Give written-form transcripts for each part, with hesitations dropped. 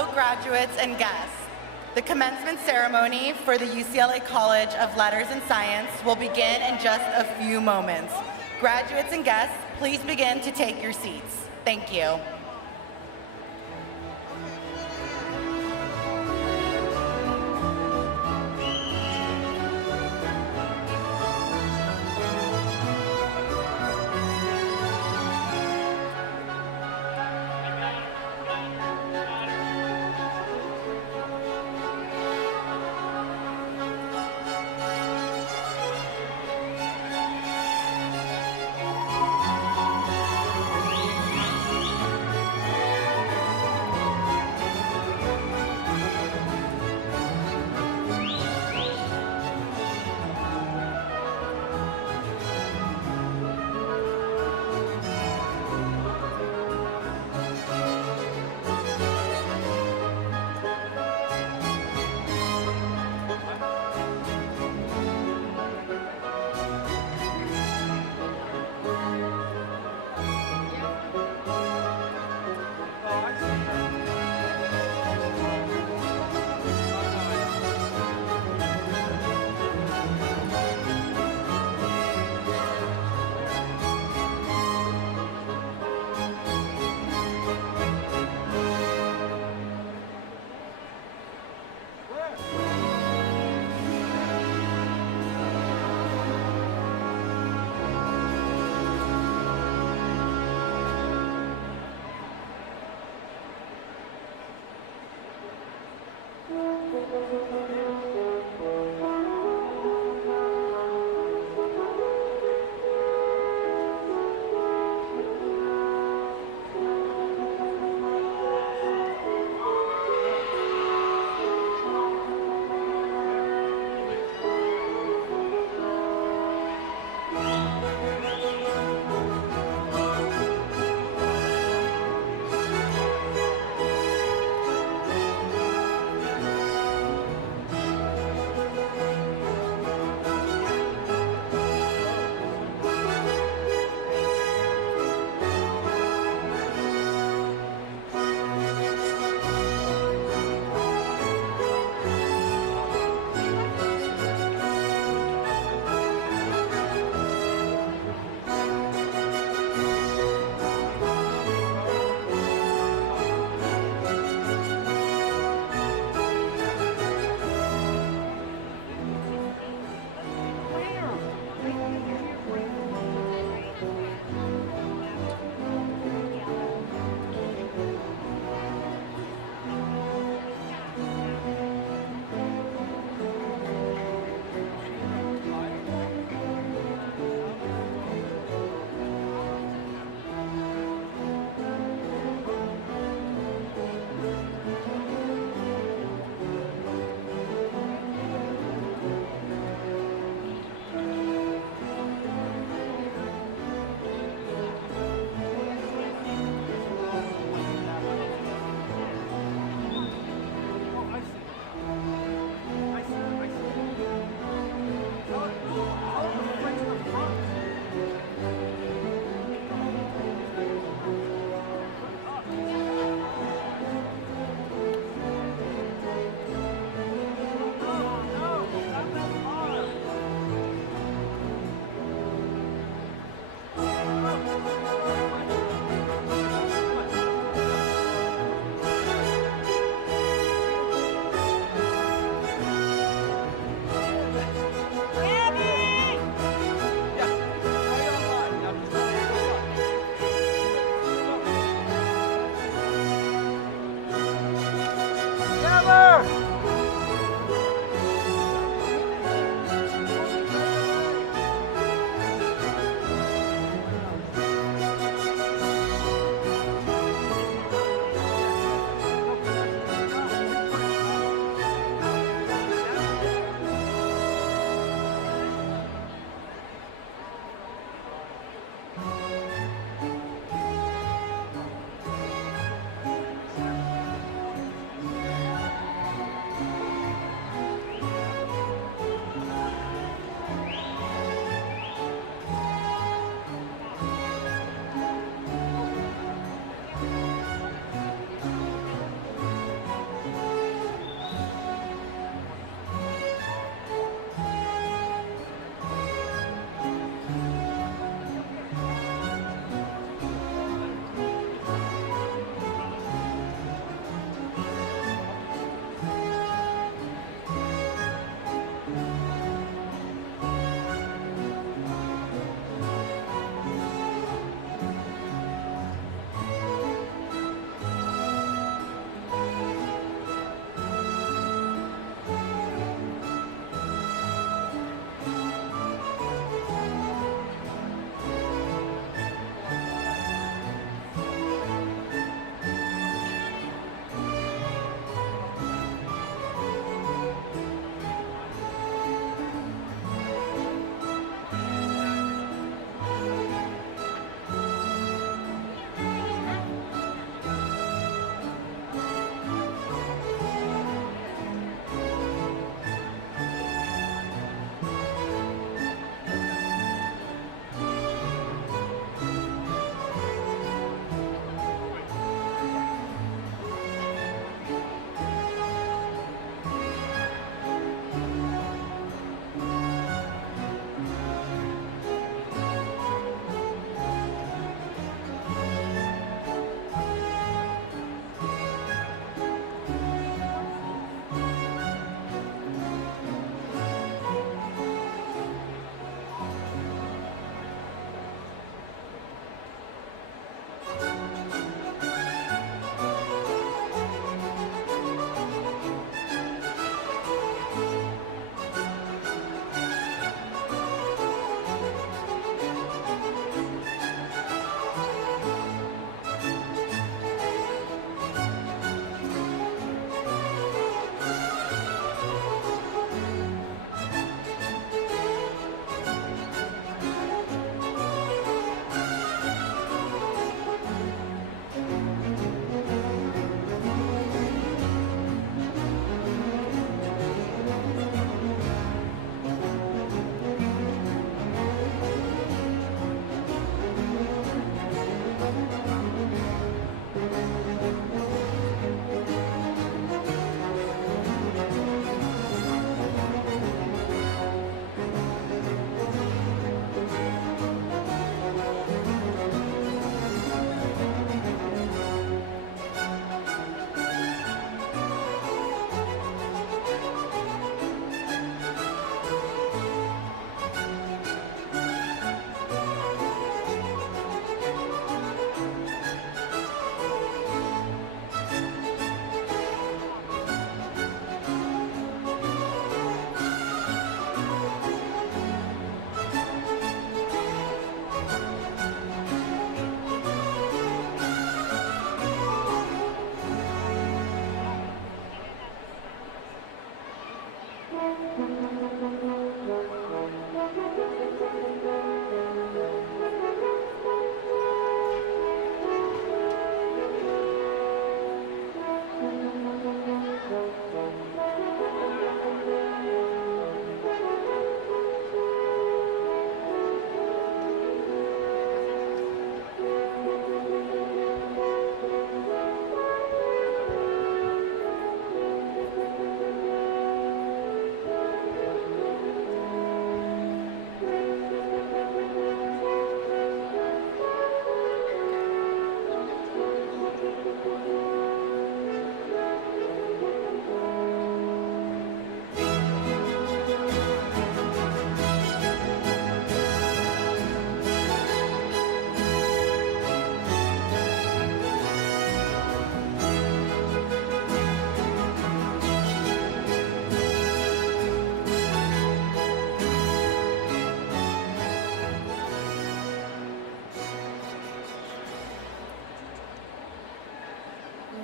Hello, graduates and guests. The commencement ceremony for the UCLA College of Letters and Science will begin in just a few moments. Graduates and guests, please begin to take your seats. Thank you.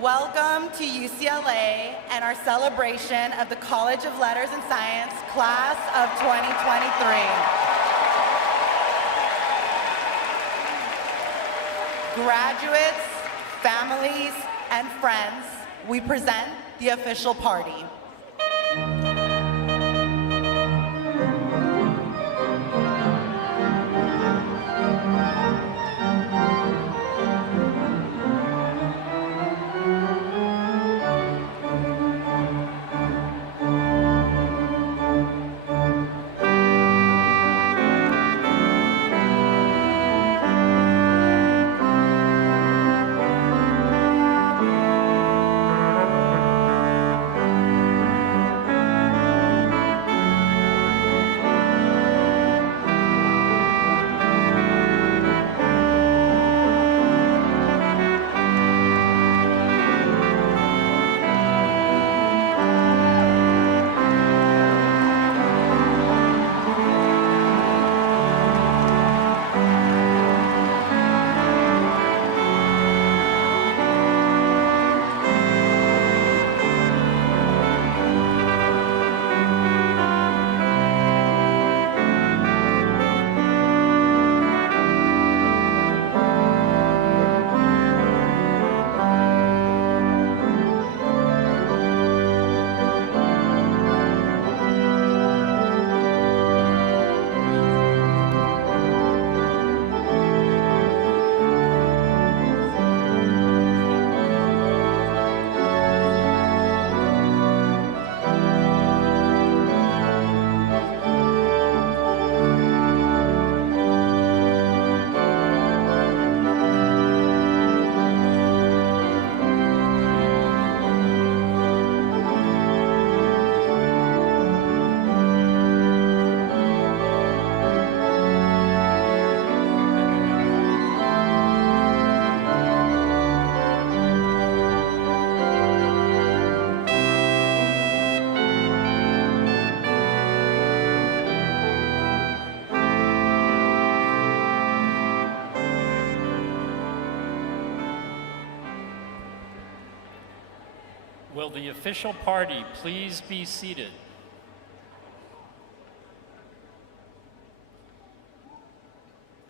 Welcome to UCLA and our celebration of the College of Letters and Science Class of 2023. Graduates, families, and friends, we present the official party. Will the official party please be seated?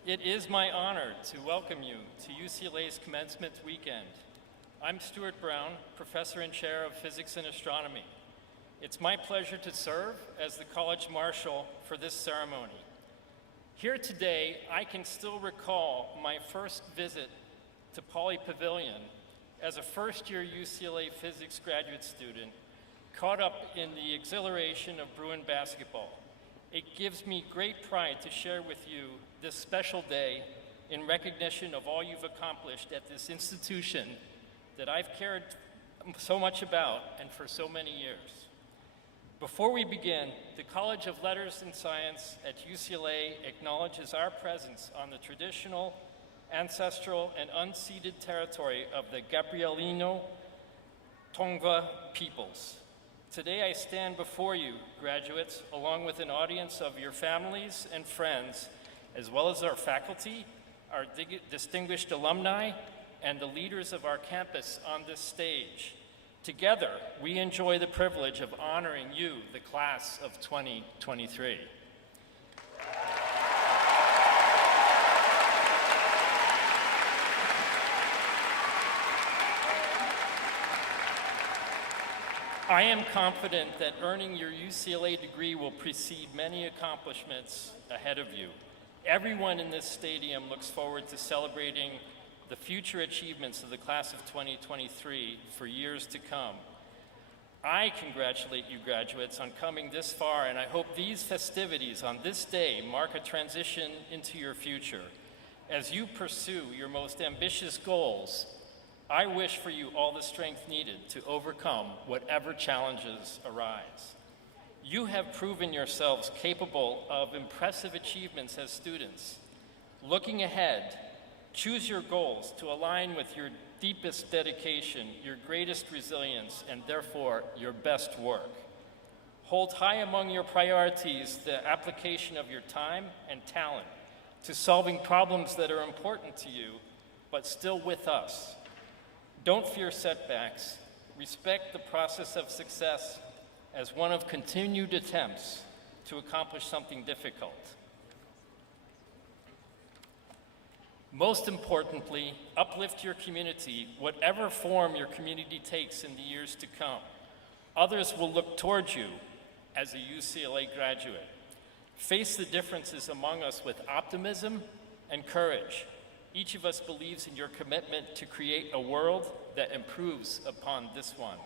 It is my honor to welcome you to UCLA's Commencement Weekend. I'm Stuart Brown, Professor and Chair of Physics and Astronomy. It's my pleasure to serve as the College Marshal for this ceremony. Here today, I can still recall my first visit to Pauley Pavilion as a first-year UCLA physics graduate student, caught up in the exhilaration of Bruin basketball. It gives me great pride to share with you this special day in recognition of all you've accomplished at this institution that I've cared so much about and for so many years. Before we begin, the College of Letters and Science at UCLA acknowledges our presence on the traditional, ancestral, and unceded territory of the Gabrielino Tongva peoples. Today I stand before you, graduates, along with an audience of your families and friends, as well as our faculty, our distinguished alumni, and the leaders of our campus on this stage, Together, we enjoy the privilege of honoring you, the class of 2023. I am confident that earning your UCLA degree will precede many accomplishments ahead of you. Everyone in this stadium looks forward to celebrating the future achievements of the class of 2023 for years to come. I congratulate you graduates on coming this far, and I hope these festivities on this day mark a transition into your future. As you pursue your most ambitious goals, I wish for you all the strength needed to overcome whatever challenges arise. You have proven yourselves capable of impressive achievements as students. Looking ahead, choose your goals to align with your deepest dedication, your greatest resilience, and therefore your best work. Hold high among your priorities the application of your time and talent to solving problems that are important to you, but still with us. Don't fear setbacks. Respect the process of success as one of continued attempts to accomplish something difficult. Most importantly, uplift your community, whatever form your community takes in the years to come. Others will look towards you as a UCLA graduate. Face the differences among us with optimism and courage. Each of us believes in your commitment to create a world that improves upon this one.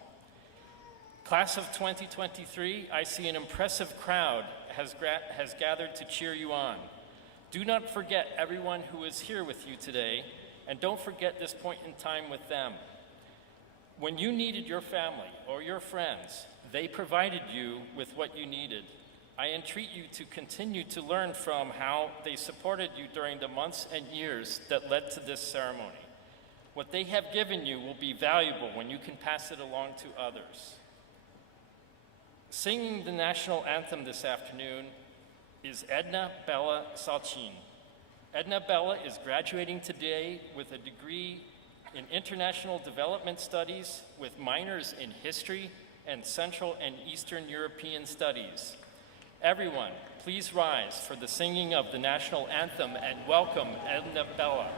Class of 2023, I see an impressive crowd has gathered to cheer you on. Do not forget everyone who is here with you today, and don't forget this point in time with them. When you needed your family or your friends, they provided you with what you needed. I entreat you to continue to learn from how they supported you during the months and years that led to this ceremony. What they have given you will be valuable when you can pass it along to others. Singing the national anthem this afternoon is Edna Bella Salchin. Edna Bella is graduating today with a degree in International Development Studies with minors in History and Central and Eastern European Studies. Everyone, please rise for the singing of the national anthem and welcome Edna Bella.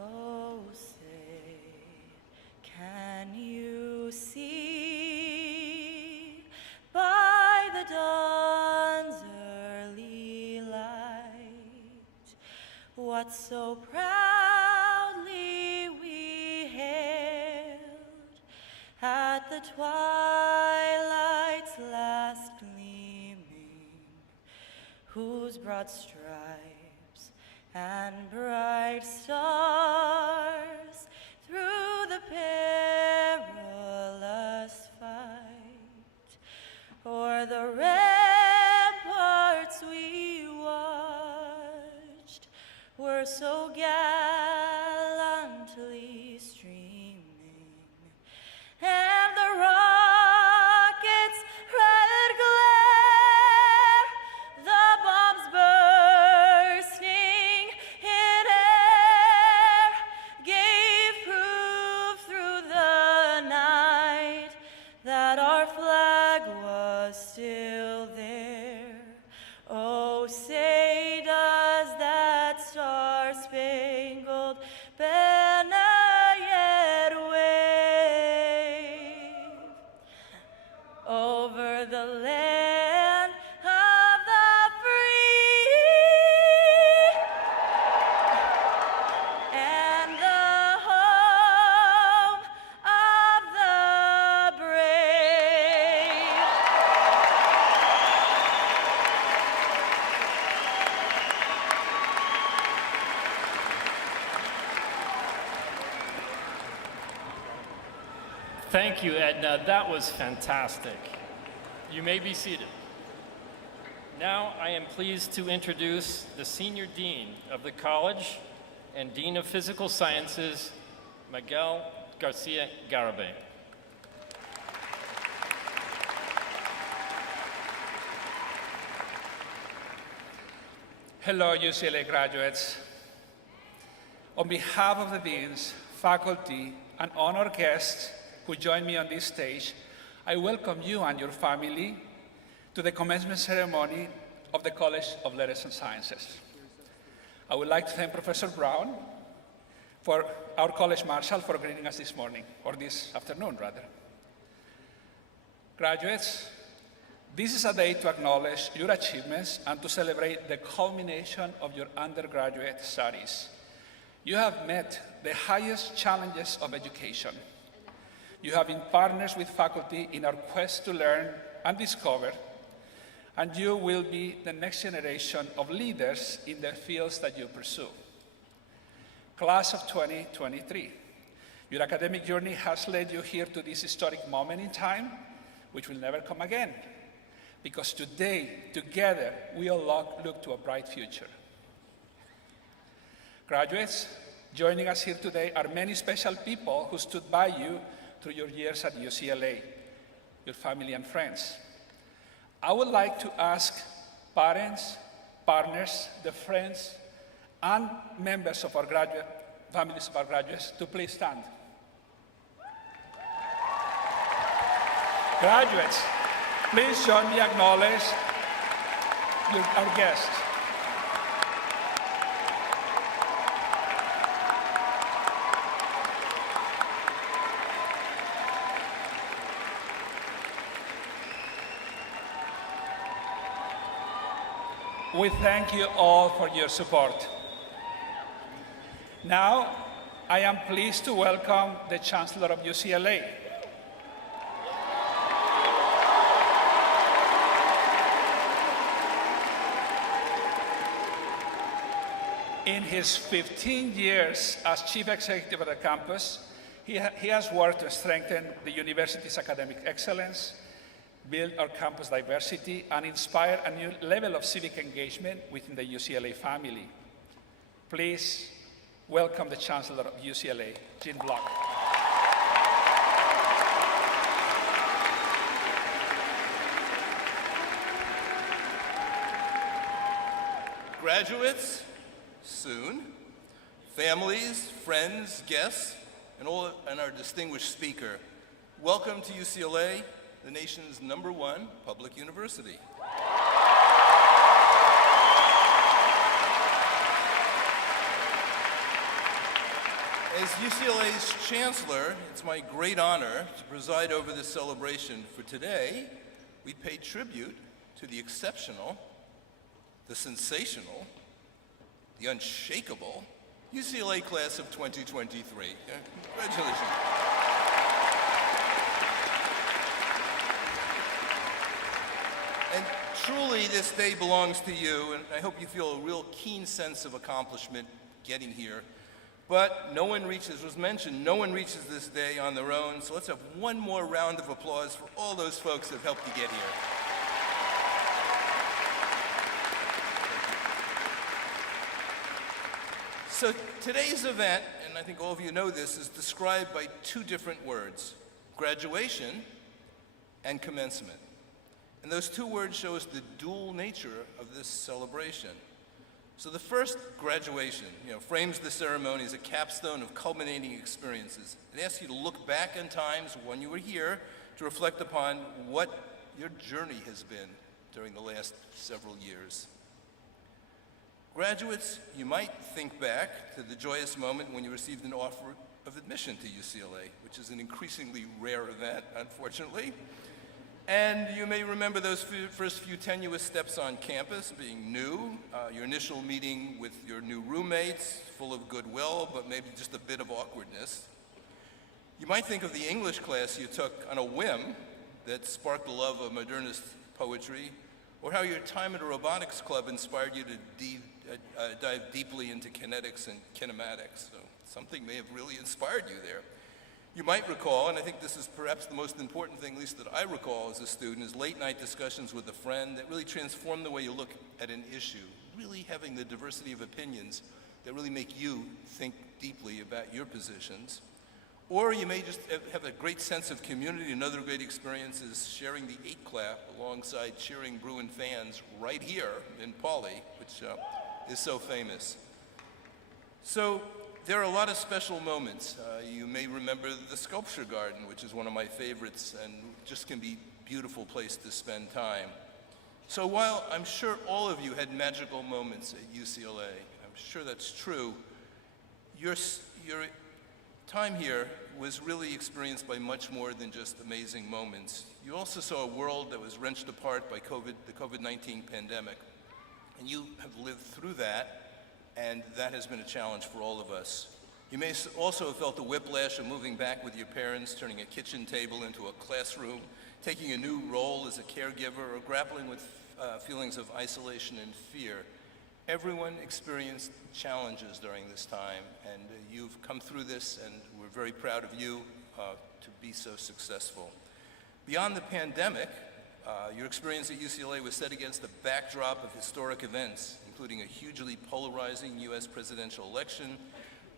Oh, say, can you see by the dawn's early light what so proudly we hailed at the twilight's last gleaming, whose broad stripes and bright stars through the perilous fight o'er the ramparts we watched were so gallantly streaming, and the rocket's red glare, the bombs bursting in air, gave proof through the night that our flag was still there. Oh, say does that star-spangled banner yet wave over the land of the free and the home of the brave? Thank you, Edna. That was fantastic. You may be seated. Now I am pleased to introduce the Senior Dean of the College and Dean of Physical Sciences, Miguel Garcia Garabay. Hello, UCLA graduates. On behalf of the deans, faculty, and honored guests who join me on this stage, I welcome you and your family to the commencement ceremony of the College of Letters and Sciences. I would like to thank Professor Brown, for our college marshal, for greeting us this morning, or this afternoon, rather. Graduates, this is a day to acknowledge your achievements and to celebrate the culmination of your undergraduate studies. You have met the highest challenges of education. You have been partners with faculty in our quest to learn and discover, and you will be the next generation of leaders in the fields that you pursue. Class of 2023, your academic journey has led you here to this historic moment in time, which will never come again. Because today, together, we all look to a bright future. Graduates, joining us here today are many special people who stood by you through your years at UCLA, your family and friends. I would like to ask parents, partners, the friends, and members of our families of our graduates to please stand. Graduates, please join me acknowledge our guests. We thank you all for your support. Now, I am pleased to welcome the Chancellor of UCLA. In his 15 years as Chief Executive of the campus, he has worked to strengthen the university's academic excellence, build our campus diversity, and inspire a new level of civic engagement within the UCLA family. Please welcome the Chancellor of UCLA, Jean Block. Graduates, soon, families, friends, guests, and our distinguished speaker, welcome to UCLA, the nation's #1 public university. As UCLA's Chancellor, it's my great honor to preside over this celebration. For today, we pay tribute to the exceptional, the sensational, the unshakable UCLA class of 2023. Congratulations. And truly, this day belongs to you, and I hope you feel a real keen sense of accomplishment getting here. But no one reaches, was mentioned, no one reaches this day on their own, so let's have one more round of applause for all those folks that have helped you get here. So today's event, and I think all of you know this, is described by two different words, graduation and commencement. And those two words show us the dual nature of this celebration. So the first, graduation, frames the ceremony as a capstone of culminating experiences. It asks you to look back in times when you were here to reflect upon what your journey has been during the last several years. Graduates, you might think back to the joyous moment when you received an offer of admission to UCLA, which is an increasingly rare event, unfortunately. And you may remember those first few tenuous steps on campus, being new, your initial meeting with your new roommates, full of goodwill, but maybe just a bit of awkwardness. You might think of the English class you took on a whim that sparked the love of modernist poetry, or how your time at a robotics club inspired you to dive deeply into kinetics and kinematics. So something may have really inspired you there. You might recall, and I think this is perhaps the most important thing, at least that I recall as a student, is late night discussions with a friend that really transform the way you look at an issue, really having the diversity of opinions that really make you think deeply about your positions. Or you may just have a great sense of community. Another great experience is sharing the 8 clap alongside cheering Bruin fans right here in Pauley, which is so famous. So there are a lot of special moments. You may remember the sculpture garden, which is one of my favorites and just can be a beautiful place to spend time. So while I'm sure all of you had magical moments at UCLA, I'm sure that's true, your time here was really experienced by much more than just amazing moments. You also saw a world that was wrenched apart by the COVID-19 pandemic. And you have lived through that, and that has been a challenge for all of us. You may also have felt the whiplash of moving back with your parents, turning a kitchen table into a classroom, taking a new role as a caregiver, or grappling with feelings of isolation and fear. Everyone experienced challenges during this time, and you've come through this, and we're very proud of you to be so successful. Beyond the pandemic, your experience at UCLA was set against the backdrop of historic events, including a hugely polarizing U.S. presidential election,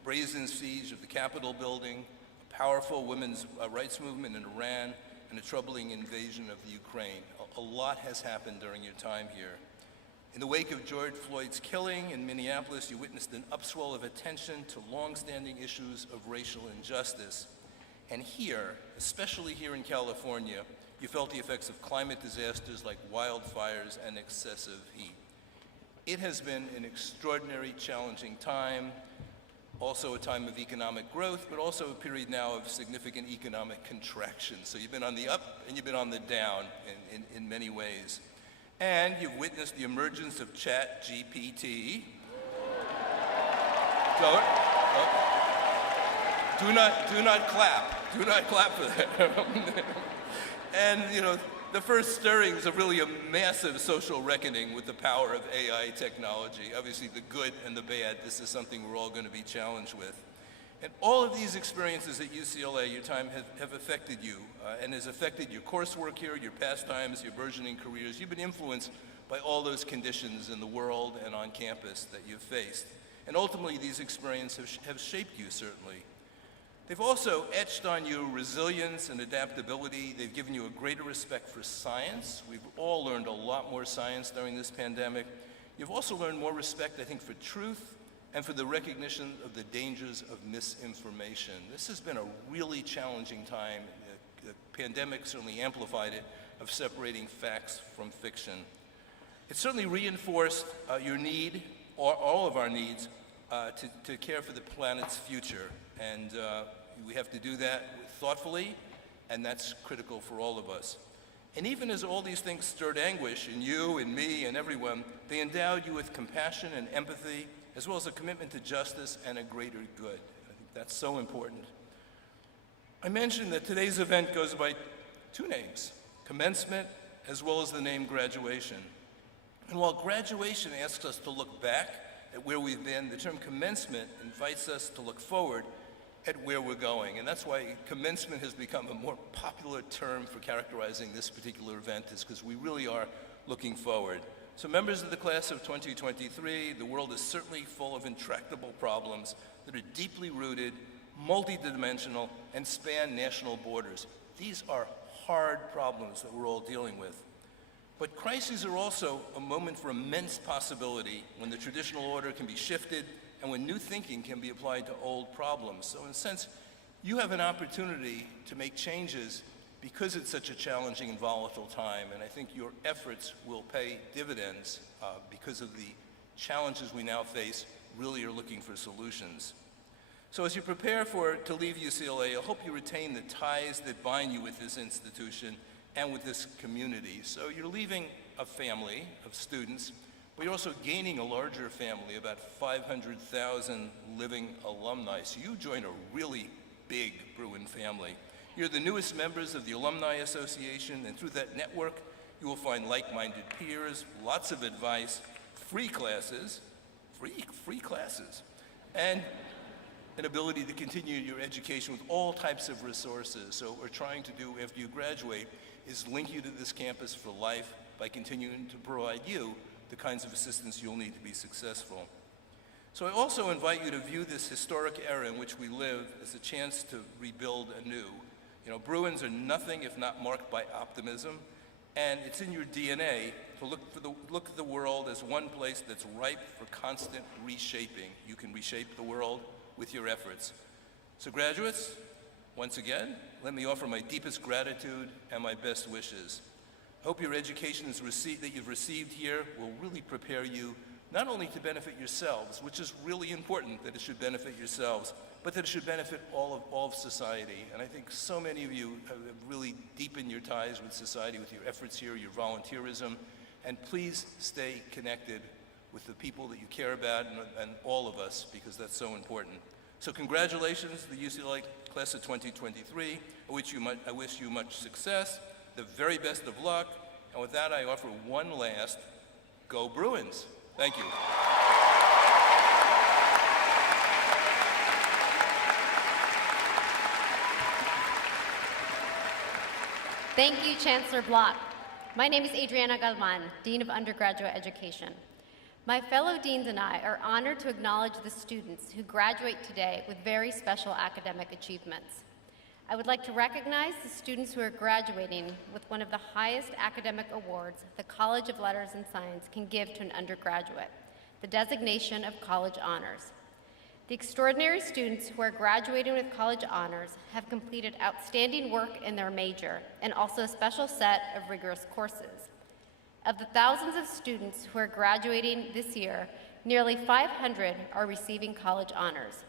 brazen siege of the Capitol building, a powerful women's rights movement in Iran, and a troubling invasion of the Ukraine. A lot has happened during your time here. In the wake of George Floyd's killing in Minneapolis, you witnessed an upswell of attention to longstanding issues of racial injustice. And here, especially here in California, you felt the effects of climate disasters like wildfires and excessive heat. It has been an extraordinary, challenging time, also a time of economic growth, but also a period now of significant economic contraction. So you've been on the up and you've been on the down in many ways. And you've witnessed the emergence of ChatGPT. Do not clap. Do not clap for that. And, you know, the first stirrings of really a massive social reckoning with the power of AI technology. Obviously, the good and the bad, this is something we're all going to be challenged with. And all of these experiences at UCLA, your time have affected you and has affected your coursework here, your pastimes, your burgeoning careers. You've been influenced by all those conditions in the world and on campus that you've faced. And ultimately, these experiences have shaped you, certainly. They've also etched on you resilience and adaptability. They've given you a greater respect for science. We've all learned a lot more science during this pandemic. You've also learned more respect, I think, for truth and for the recognition of the dangers of misinformation. This has been a really challenging time. The pandemic certainly amplified it, of separating facts from fiction. It certainly reinforced your need, or all of our needs, to care for the planet's future. And we have to do that thoughtfully, and that's critical for all of us. And even as all these things stirred anguish in you and me and everyone, they endowed you with compassion and empathy, as well as a commitment to justice and a greater good. I think that's so important. I mentioned that today's event goes by two names, Commencement, as well as the name Graduation. And while graduation asks us to look back at where we've been, the term Commencement invites us to look forward at where we're going. And that's why commencement has become a more popular term for characterizing this particular event, is because we really are looking forward. So members of the class of 2023, the world is certainly full of intractable problems that are deeply rooted, multidimensional, and span national borders. These are hard problems that we're all dealing with. But crises are also a moment for immense possibility, when the traditional order can be shifted and when new thinking can be applied to old problems. So in a sense, you have an opportunity to make changes because it's such a challenging and volatile time, and I think your efforts will pay dividends because of the challenges we now face. Really are looking for solutions. So as you prepare to leave UCLA, I hope you retain the ties that bind you with this institution and with this community. So you're leaving a family of students, but you're also gaining a larger family, about 500,000 living alumni. So you join a really big Bruin family. You're the newest members of the Alumni Association, and through that network, you will find like-minded peers, lots of advice, free classes, and an ability to continue your education with all types of resources. So what we're trying to do after you graduate is link you to this campus for life by continuing to provide you the kinds of assistance you'll need to be successful. So I also invite you to view this historic era in which we live as a chance to rebuild anew. You know, Bruins are nothing if not marked by optimism, and it's in your DNA to look at the world as one place that's ripe for constant reshaping. You can reshape the world with your efforts. So graduates, once again, let me offer my deepest gratitude and my best wishes. I hope your education that you've received here will really prepare you not only to benefit yourselves, which is really important that it should benefit yourselves, but that it should benefit all of society. And I think so many of you have really deepened your ties with society with your efforts here, your volunteerism, and please stay connected with the people that you care about and all of us, because that's so important. So congratulations, the UCLA class of 2023. I wish you much success, the very best of luck, and with that I offer one last, go Bruins. Thank you. Thank you, Chancellor Block. My name is Adriana Galvan, Dean of Undergraduate Education. My fellow deans and I are honored to acknowledge the students who graduate today with very special academic achievements. I would like to recognize the students who are graduating with one of the highest academic awards the College of Letters and Science can give to an undergraduate, the designation of College Honors. The extraordinary students who are graduating with College Honors have completed outstanding work in their major and also a special set of rigorous courses. Of the thousands of students who are graduating this year, nearly 500 are receiving College Honors.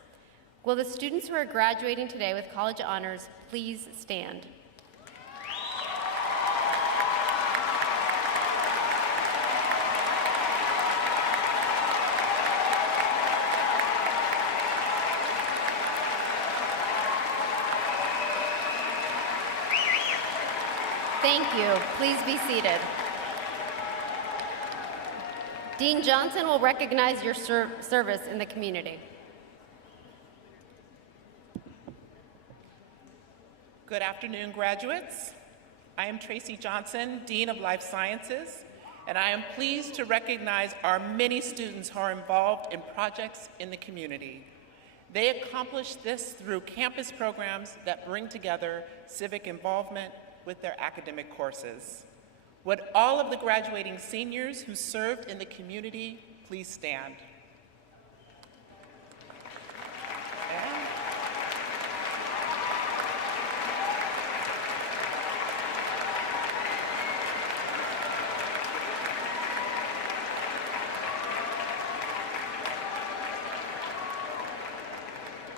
Will the students who are graduating today with College Honors please stand? Thank you. Please be seated. Dean Johnson will recognize your service in the community. Good afternoon, graduates. I am Tracy Johnson, Dean of Life Sciences, and I am pleased to recognize our many students who are involved in projects in the community. They accomplish this through campus programs that bring together civic involvement with their academic courses. Would all of the graduating seniors who served in the community please stand?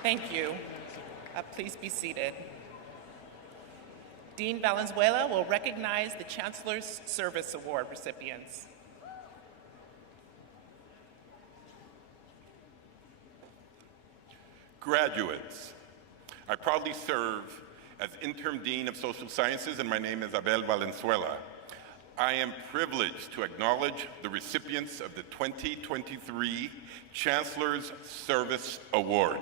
Thank you. Please be seated. Dean Valenzuela will recognize the Chancellor's Service Award recipients. Graduates, I proudly serve as Interim Dean of Social Sciences, and my name is Abel Valenzuela. I am privileged to acknowledge the recipients of the 2023 Chancellor's Service Award.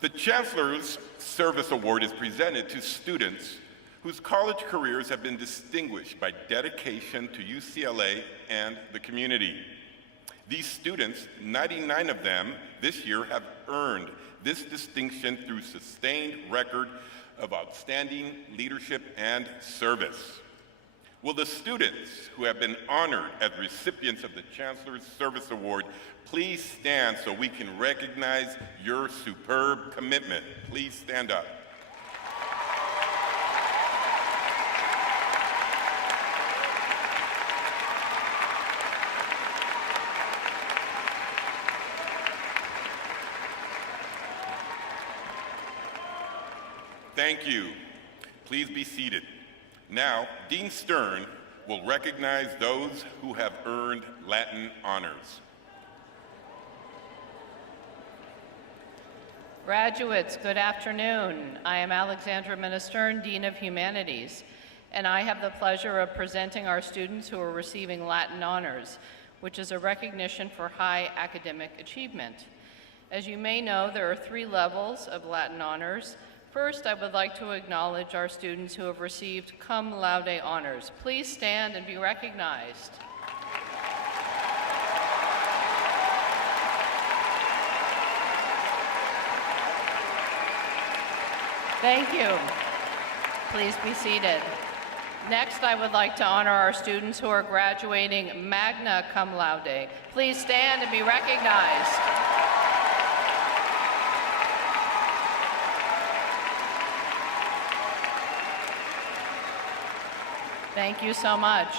The Chancellor's Service Award is presented to students whose college careers have been distinguished by dedication to UCLA and the community. These students, 99 of them this year, have earned this distinction through sustained record of outstanding leadership and service. Will the students who have been honored as recipients of the Chancellor's Service Award please stand so we can recognize your superb commitment? Please stand up. Thank you. Please be seated. Now, Dean Stern will recognize those who have earned Latin honors. Graduates, good afternoon. I am Alexandra Ministern, Dean of Humanities, and I have the pleasure of presenting our students who are receiving Latin honors, which is a recognition for high academic achievement. As you may know, there are 3 levels of Latin honors. First, I would like to acknowledge our students who have received cum laude honors. Please stand and be recognized. Thank you. Please be seated. Next, I would like to honor our students who are graduating magna cum laude. Please stand and be recognized. Thank you so much.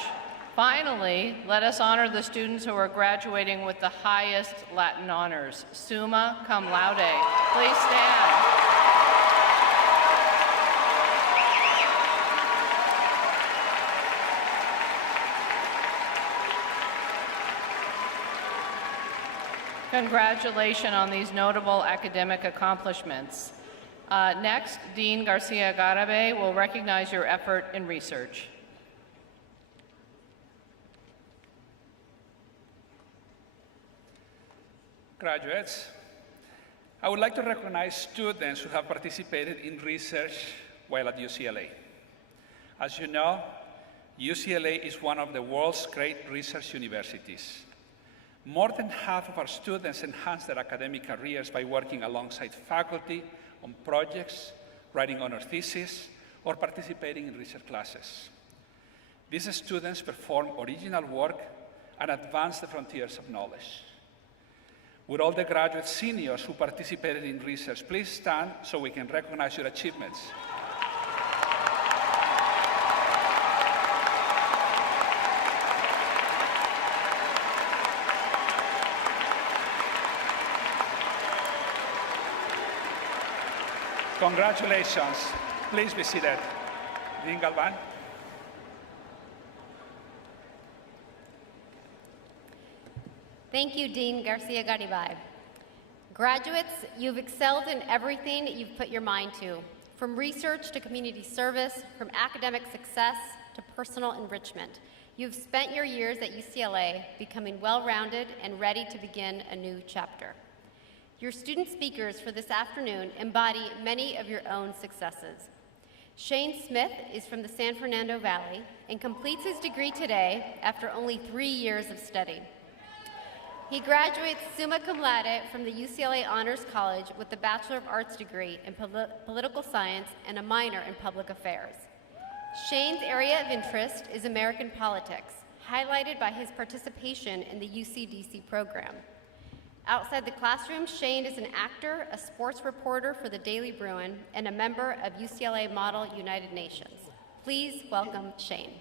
Finally, let us honor the students who are graduating with the highest Latin honors, summa cum laude. Please stand. Congratulations on these notable academic accomplishments. Next, Dean Garcia-Garabay will recognize your effort in research. Graduates, I would like to recognize students who have participated in research while at UCLA. As you know, UCLA is one of the world's great research universities. More than half of our students enhance their academic careers by working alongside faculty on projects, writing honor theses, or participating in research classes. These students perform original work and advance the frontiers of knowledge. Would all the graduate seniors who participated in research please stand so we can recognize your achievements? Congratulations. Please be seated. Dean Galvan. Thank you, Dean Garcia-Garibay. Graduates, you've excelled in everything you've put your mind to, from research to community service, from academic success to personal enrichment. You've spent your years at UCLA becoming well-rounded and ready to begin a new chapter. Your student speakers for this afternoon embody many of your own successes. Shane Smith is from the San Fernando Valley and completes his degree today after only 3 years of study. He graduates summa cum laude from the UCLA Honors College with a Bachelor of Arts degree in Political Science and a minor in Public Affairs. Shane's area of interest is American politics, highlighted by his participation in the UCDC program. Outside the classroom, Shane is an actor, a sports reporter for the Daily Bruin, and a member of UCLA Model United Nations. Please welcome Shane.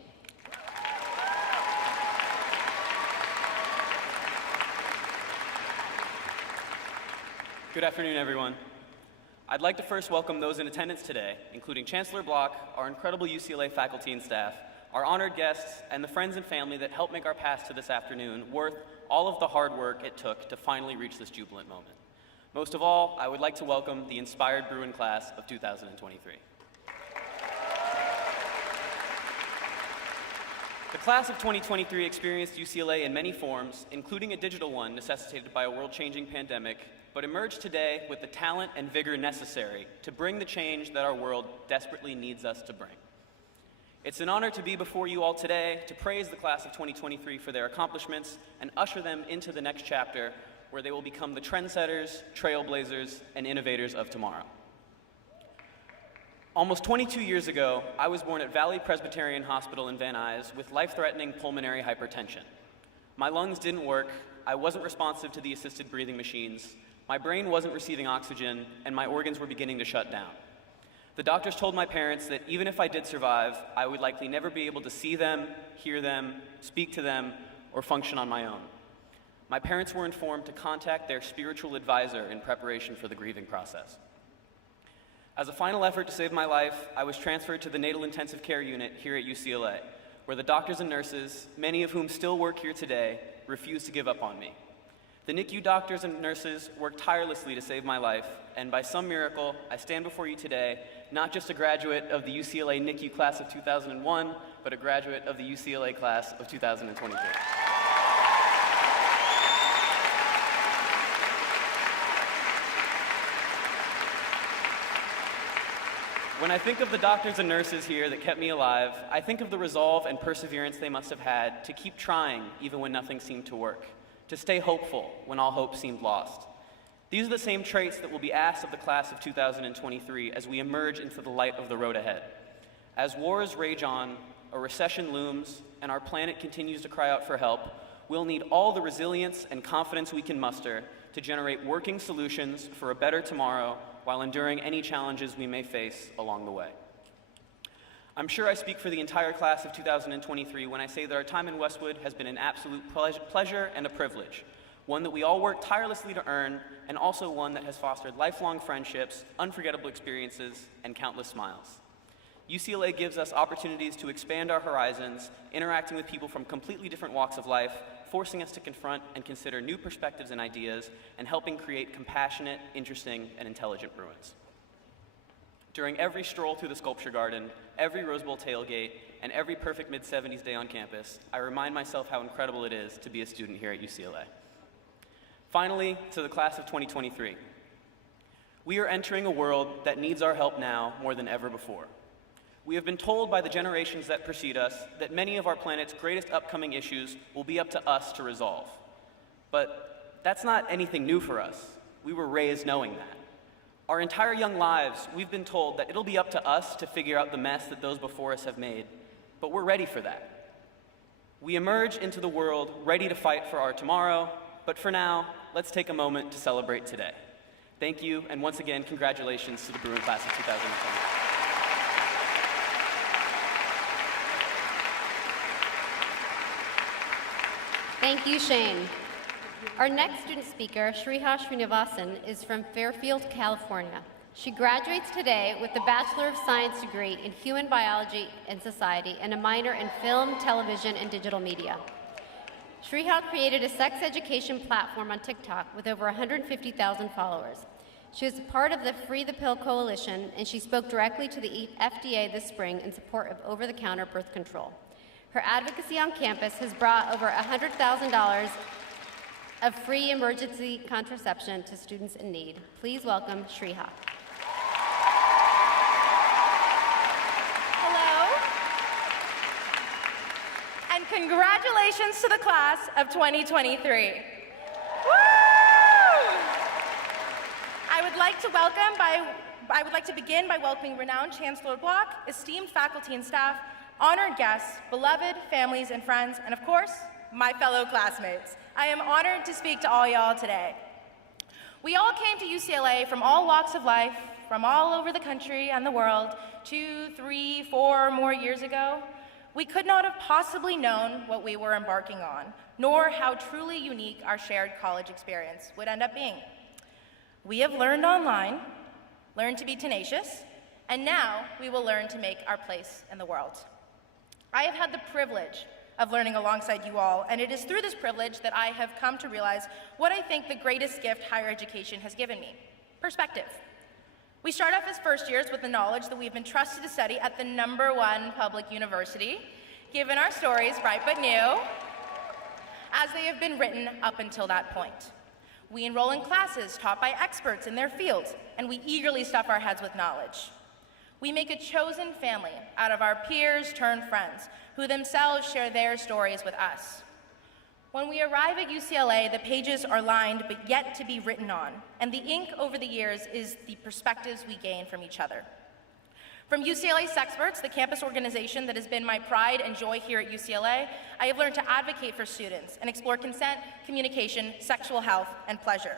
Good afternoon, everyone. I'd like to first welcome those in attendance today, including Chancellor Block, our incredible UCLA faculty and staff, our honored guests, and the friends and family that helped make our path to this afternoon worth all of the hard work it took to finally reach this jubilant moment. Most of all, I would like to welcome the inspired Bruin class of 2023. The class of 2023 experienced UCLA in many forms, including a digital one necessitated by a world-changing pandemic, but emerged today with the talent and vigor necessary to bring the change that our world desperately needs us to bring. It's an honor to be before you all today to praise the class of 2023 for their accomplishments and usher them into the next chapter where they will become the trendsetters, trailblazers, and innovators of tomorrow. Almost 22 years ago, I was born at Valley Presbyterian Hospital in Van Nuys with life-threatening pulmonary hypertension. My lungs didn't work, I wasn't responsive to the assisted breathing machines, my brain wasn't receiving oxygen, and my organs were beginning to shut down. The doctors told my parents that even if I did survive, I would likely never be able to see them, hear them, speak to them, or function on my own. My parents were informed to contact their spiritual advisor in preparation for the grieving process. As a final effort to save my life, I was transferred to the Natal Intensive Care Unit here at UCLA, where the doctors and nurses, many of whom still work here today, refused to give up on me. The NICU doctors and nurses worked tirelessly to save my life, and by some miracle, I stand before you today, not just a graduate of the UCLA NICU class of 2001, but a graduate of the UCLA class of 2023. When I think of the doctors and nurses here that kept me alive, I think of the resolve and perseverance they must have had to keep trying even when nothing seemed to work, to stay hopeful when all hope seemed lost. These are the same traits that will be asked of the class of 2023 as we emerge into the light of the road ahead. As wars rage on, a recession looms, and our planet continues to cry out for help, we'll need all the resilience and confidence we can muster to generate working solutions for a better tomorrow while enduring any challenges we may face along the way. I'm sure I speak for the entire class of 2023 when I say that our time in Westwood has been an absolute pleasure and a privilege, one that we all work tirelessly to earn, and also one that has fostered lifelong friendships, unforgettable experiences, and countless smiles. UCLA gives us opportunities to expand our horizons, interacting with people from completely different walks of life, forcing us to confront and consider new perspectives and ideas, and helping create compassionate, interesting, and intelligent Bruins. During every stroll through the sculpture garden, every Rose Bowl tailgate, and every perfect mid-70s day on campus, I remind myself how incredible it is to be a student here at UCLA. Finally, to the class of 2023. We are entering a world that needs our help now more than ever before. We have been told by the generations that precede us that many of our planet's greatest upcoming issues will be up to us to resolve. But that's not anything new for us. We were raised knowing that. Our entire young lives, we've been told that it'll be up to us to figure out the mess that those before us have made, but we're ready for that. We emerge into the world ready to fight for our tomorrow, but for now, let's take a moment to celebrate today. Thank you, and once again, congratulations to the Bruin class of 2020. Thank you, Shane. Our next student speaker, Shriha Srinivasan, is from Fairfield, California. She graduates today with a Bachelor of Science degree in Human Biology and Society and a minor in Film, Television, and Digital Media. Shriha created a sex education platform on TikTok with over 150,000 followers. She was part of the Free the Pill Coalition, and she spoke directly to the FDA this spring in support of over-the-counter birth control. Her advocacy on campus has brought over $100,000 of free emergency contraception to students in need. Please welcome Shriha. Hello, and congratulations to the class of 2023. Woo! I would like to begin by welcoming renowned Chancellor Block, esteemed faculty and staff, honored guests, beloved families and friends, and of course, my fellow classmates. I am honored to speak to all y'all today. We all came to UCLA from all walks of life, from all over the country and the world, 2, 3, 4 more years ago. We could not have possibly known what we were embarking on, nor how truly unique our shared college experience would end up being. We have learned online, learned to be tenacious, and now we will learn to make our place in the world. I have had the privilege of learning alongside you all, and it is through this privilege that I have come to realize what I think the greatest gift higher education has given me: perspective. We start off as first years with the knowledge that we've been trusted to study at the #1 public university, given our stories, bright but new, as they have been written up until that point. We enroll in classes taught by experts in their fields, and we eagerly stuff our heads with knowledge. We make a chosen family out of our peers turned friends, who themselves share their stories with us. When we arrive at UCLA, the pages are lined but yet to be written on, and the ink over the years is the perspectives we gain from each other. From UCLA Sexperts, the campus organization that has been my pride and joy here at UCLA, I have learned to advocate for students and explore consent, communication, sexual health, and pleasure.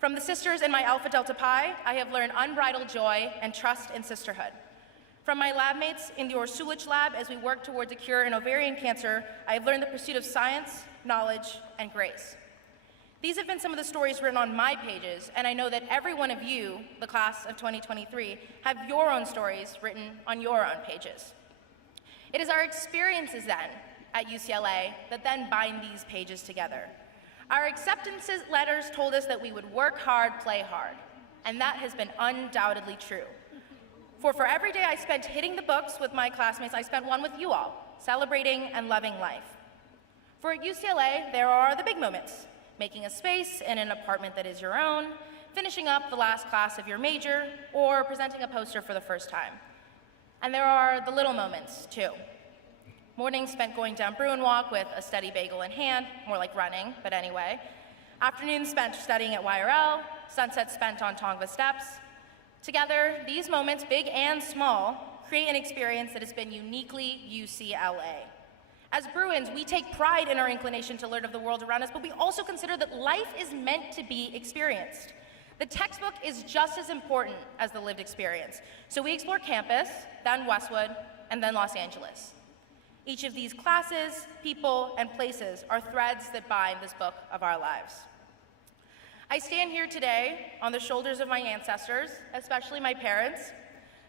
From the sisters in my Alpha Delta Pi, I have learned unbridled joy and trust in sisterhood. From my lab mates in the Orsulich lab as we work towards a cure in ovarian cancer, I have learned the pursuit of science, knowledge, and grace. These have been some of the stories written on my pages, and I know that every one of you, the class of 2023, have your own stories written on your own pages. It is our experiences then at UCLA that then bind these pages together. Our acceptance letters told us that we would work hard, play hard, and that has been undoubtedly true. For every day I spent hitting the books with my classmates, I spent one with you all, celebrating and loving life. For at UCLA, there are the big moments: making a space in an apartment that is your own, finishing up the last class of your major, or presenting a poster for the first time. And there are the little moments, too. Mornings spent going down Bruin Walk with a steady bagel in hand, more like running, but anyway. Afternoons spent studying at YRL, sunsets spent on Tongva steps. Together, these moments, big and small, create an experience that has been uniquely UCLA. As Bruins, we take pride in our inclination to learn of the world around us, but we also consider that life is meant to be experienced. The textbook is just as important as the lived experience. So we explore campus, then Westwood, and then Los Angeles. Each of these classes, people, and places are threads that bind this book of our lives. I stand here today on the shoulders of my ancestors, especially my parents,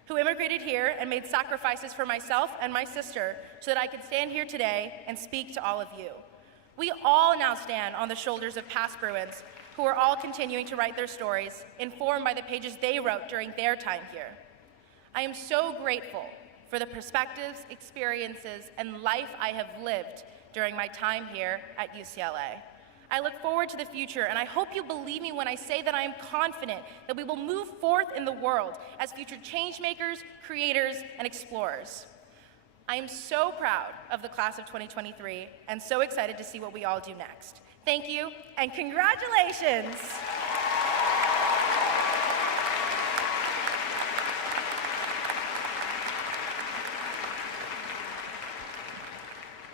who immigrated here and made sacrifices for myself and my sister so that I could stand here today and speak to all of you. We all now stand on the shoulders of past Bruins who are all continuing to write their stories, informed by the pages they wrote during their time here. I am so grateful for the perspectives, experiences, and life I have lived during my time here at UCLA. I look forward to the future, and I hope you believe me when I say that I am confident that we will move forth in the world as future changemakers, creators, and explorers. I am so proud of the class of 2023 and so excited to see what we all do next. Thank you, and congratulations!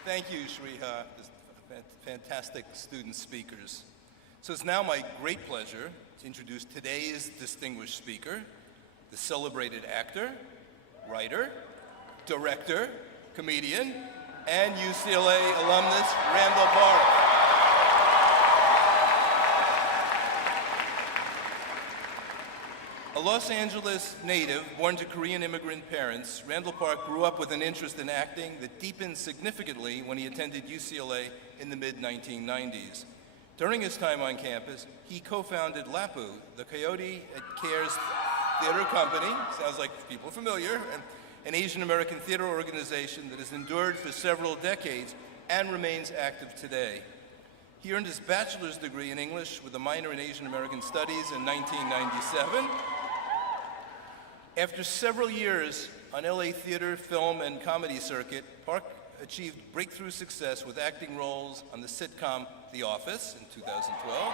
Thank you, Shriha. Fantastic student speakers. So it's now my great pleasure to introduce today's distinguished speaker, the celebrated actor, writer, director, comedian, and UCLA alumnus, Randall Park. A Los Angeles native born to Korean immigrant parents, Randall Park grew up with an interest in acting that deepened significantly when he attended UCLA in the mid-1990s. During his time on campus, he co-founded LAPU, the Coyote Cares Theater Company, sounds like people are familiar, an Asian American theater organization that has endured for several decades and remains active today. He earned his bachelor's degree in English with a minor in Asian American Studies in 1997. After several years on LA theater, film, and comedy circuit, Park achieved breakthrough success with acting roles on the sitcom The Office in 2012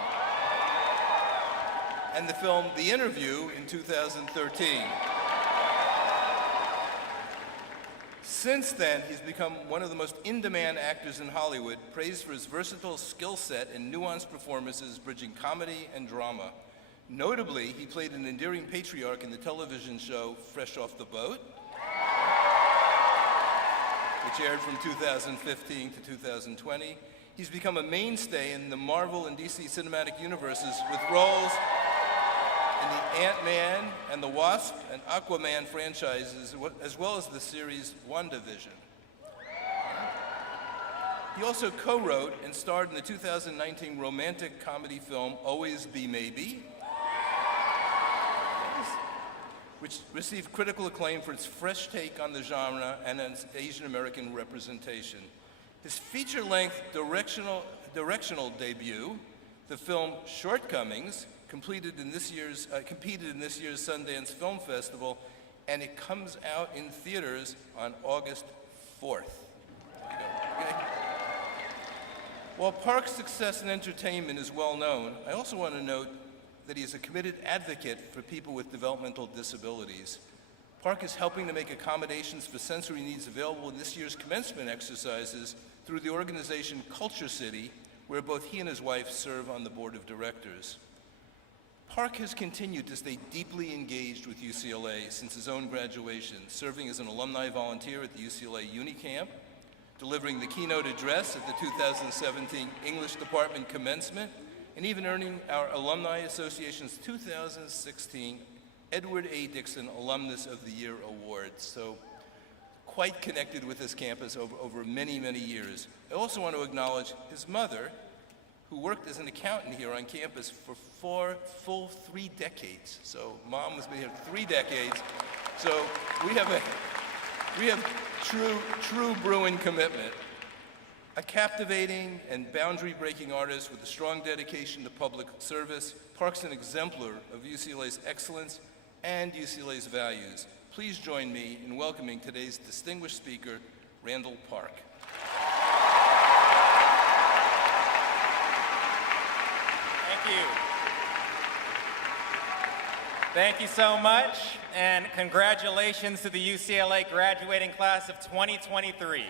and the film The Interview in 2013. Since then, he's become one of the most in-demand actors in Hollywood, praised for his versatile skill set and nuanced performances bridging comedy and drama. Notably, he played an endearing patriarch in the television show Fresh Off the Boat, which aired from 2015 to 2020. He's become a mainstay in the Marvel and DC cinematic universes with roles in the Ant-Man and the Wasp and Aquaman franchises, as well as the series WandaVision. He also co-wrote and starred in the 2019 romantic comedy film Always Be Maybe, which received critical acclaim for its fresh take on the genre and its Asian American representation. His feature-length directional debut, the film Shortcomings, competed in this year's Sundance Film Festival, and it comes out in theaters on August 4th. There you go. Okay. While Park's success in entertainment is well known, I also want to note that he is a committed advocate for people with developmental disabilities. Park is helping to make accommodations for sensory needs available in this year's commencement exercises through the organization Culture City, where both he and his wife serve on the board of directors. Park has continued to stay deeply engaged with UCLA since his own graduation, serving as an alumni volunteer at the UCLA Unicamp, delivering the keynote address at the 2017 English Department Commencement, and even earning our Alumni Association's 2016 Edward A. Dixon Alumnus of the Year Award. So quite connected with this campus over many, many years. I also want to acknowledge his mother, who worked as an accountant here on campus for full 3 decades. So Mom has been here 3 decades. So we have true Bruin commitment. A captivating and boundary-breaking artist with a strong dedication to public service, Park's an exemplar of UCLA's excellence and UCLA's values. Please join me in welcoming today's distinguished speaker, Randall Park. Thank you. Thank you so much, and congratulations to the UCLA graduating class of 2023.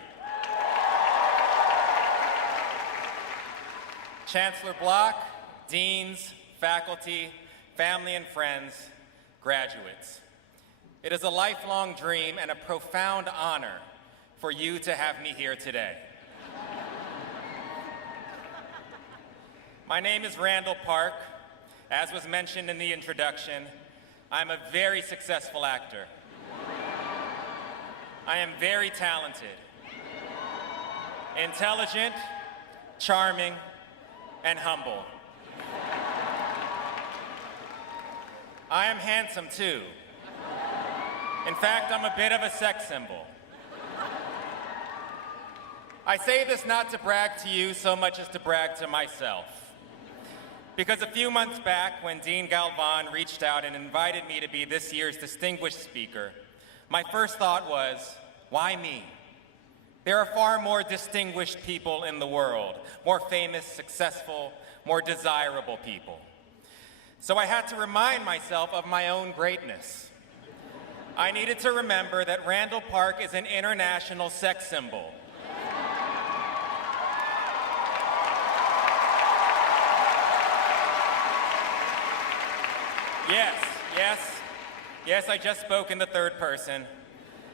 Chancellor Block, deans, faculty, family and friends, graduates. It is a lifelong dream and a profound honor for you to have me here today. My name is Randall Park. As was mentioned in the introduction, I'm a very successful actor. I am very talented, intelligent, charming, and humble. I am handsome too. In fact, I'm a bit of a sex symbol. I say this not to brag to you so much as to brag to myself. Because a few months back, when Dean Galvan reached out and invited me to be this year's distinguished speaker, my first thought was, why me? There are far more distinguished people in the world, more famous, successful, more desirable people. So I had to remind myself of my own greatness. I needed to remember that Randall Park is an international sex symbol. Yes, I just spoke in the third person,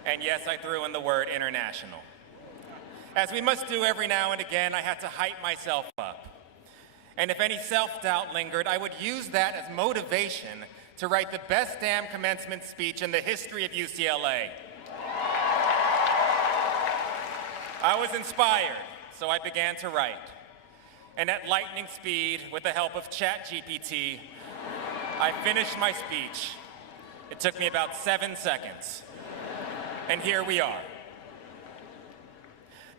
and yes, I threw in the word international. As we must do every now and again, I had to hype myself up. And if any self-doubt lingered, I would use that as motivation to write the best damn commencement speech in the history of UCLA. I was inspired, so I began to write. And at lightning speed, with the help of ChatGPT, I finished my speech. It took me about 7 seconds. And here we are.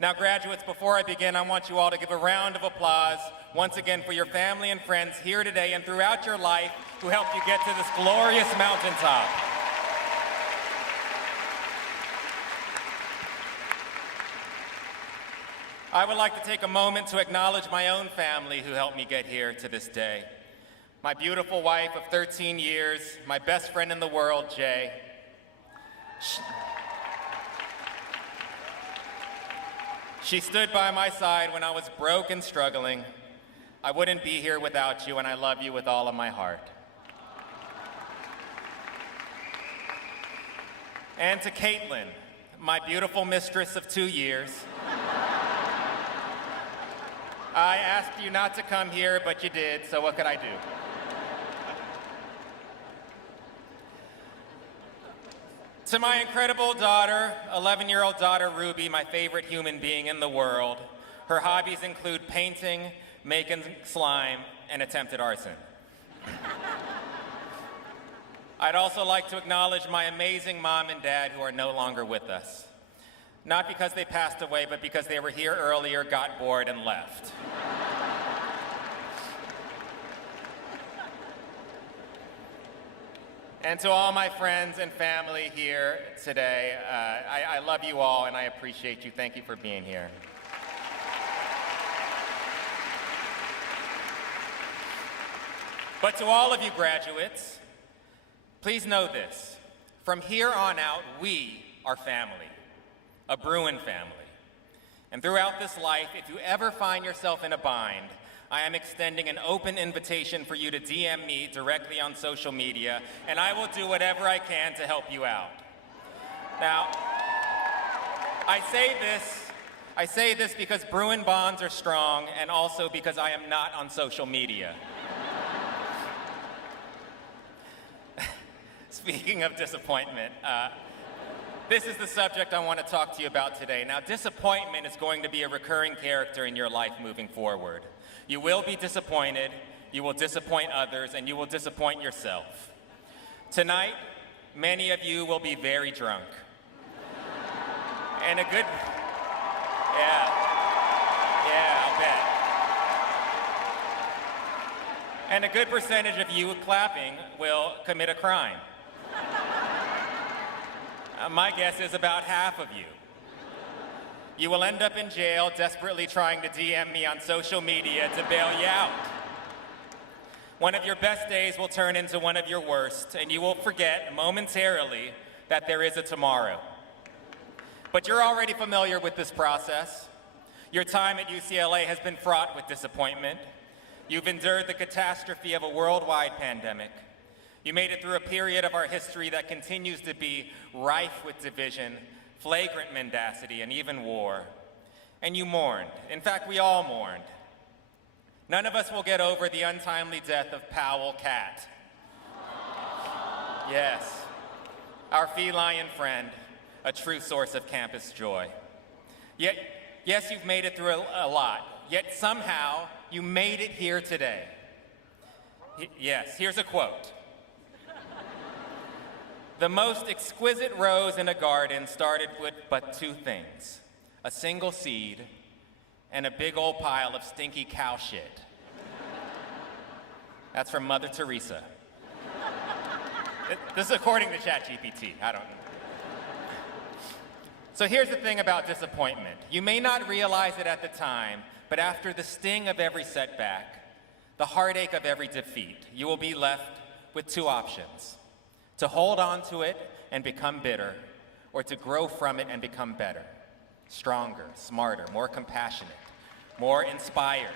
Now, graduates, before I begin, I want you all to give a round of applause once again for your family and friends here today and throughout your life who helped you get to this glorious mountaintop. I would like to take a moment to acknowledge my own family who helped me get here to this day. My beautiful wife of 13 years, my best friend in the world, Jay. She stood by my side when I was broke and struggling. I wouldn't be here without you, and I love you with all of my heart. And to Caitlin, my beautiful mistress of 2 years. I asked you not to come here, but you did, so what could I do? To my incredible daughter, 11-year-old daughter Ruby, my favorite human being in the world. Her hobbies include painting, making slime, and attempted arson. I'd also like to acknowledge my amazing mom and dad who are no longer with us. Not because they passed away, but because they were here earlier, got bored, and left. And to all my friends and family here today, I love you all and I appreciate you. Thank you for being here. But to all of you graduates, please know this. From here on out, we are family, a Bruin family. And throughout this life, if you ever find yourself in a bind, I am extending an open invitation for you to DM me directly on social media, and I will do whatever I can to help you out. Now, I say this because Bruin bonds are strong, and also because I am not on social media. Speaking of disappointment, this is the subject I want to talk to you about today. Now, disappointment is going to be a recurring character in your life moving forward. You will be disappointed, you will disappoint others, and you will disappoint yourself. Tonight, many of you will be very drunk. And I'll bet. And a good percentage of you clapping will commit a crime. My guess is about half of you. You will end up in jail desperately trying to DM me on social media to bail you out. One of your best days will turn into one of your worst, and you will forget momentarily that there is a tomorrow. But you're already familiar with this process. Your time at UCLA has been fraught with disappointment. You've endured the catastrophe of a worldwide pandemic. You made it through a period of our history that continues to be rife with division, flagrant mendacity, and even war. And you mourned. In fact, we all mourned. None of us will get over the untimely death of Powell Cat. Yes, our feline friend, a true source of campus joy. Yet, yes, you've made it through a lot, yet somehow you made it here today. Yes, here's a quote. The most exquisite rose in a garden started with but two things, a single seed and a big old pile of stinky cow shit. That's from Mother Teresa. This is according to ChatGPT, I don't know. So here's the thing about disappointment. You may not realize it at the time, but after the sting of every setback, the heartache of every defeat, you will be left with two options: to hold on to it and become bitter, or to grow from it and become better, stronger, smarter, more compassionate, more inspired.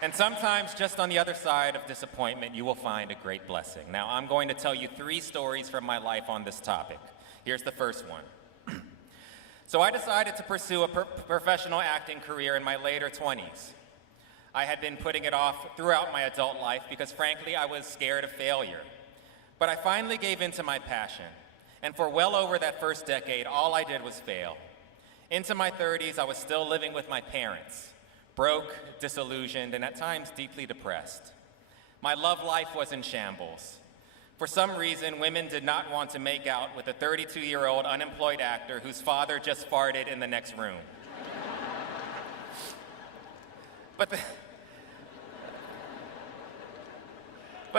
And sometimes just on the other side of disappointment, you will find a great blessing. Now, I'm going to tell you 3 stories from my life on this topic. Here's the first one. So I decided to pursue a professional acting career in my later 20s. I had been putting it off throughout my adult life because, frankly, I was scared of failure. But I finally gave in to my passion. And for well over that first decade, all I did was fail. Into my 30s, I was still living with my parents, broke, disillusioned, and at times deeply depressed. My love life was in shambles. For some reason, women did not want to make out with a 32-year-old unemployed actor whose father just farted in the next room. But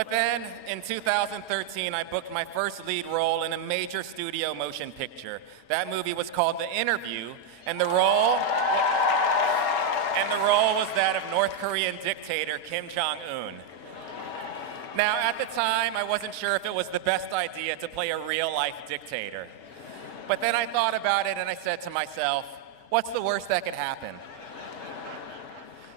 then, in 2013, I booked my first lead role in a major studio motion picture. That movie was called The Interview, and the role was that of North Korean dictator Kim Jong-un. Now, at the time, I wasn't sure if it was the best idea to play a real-life dictator. But then I thought about it and I said to myself, what's the worst that could happen?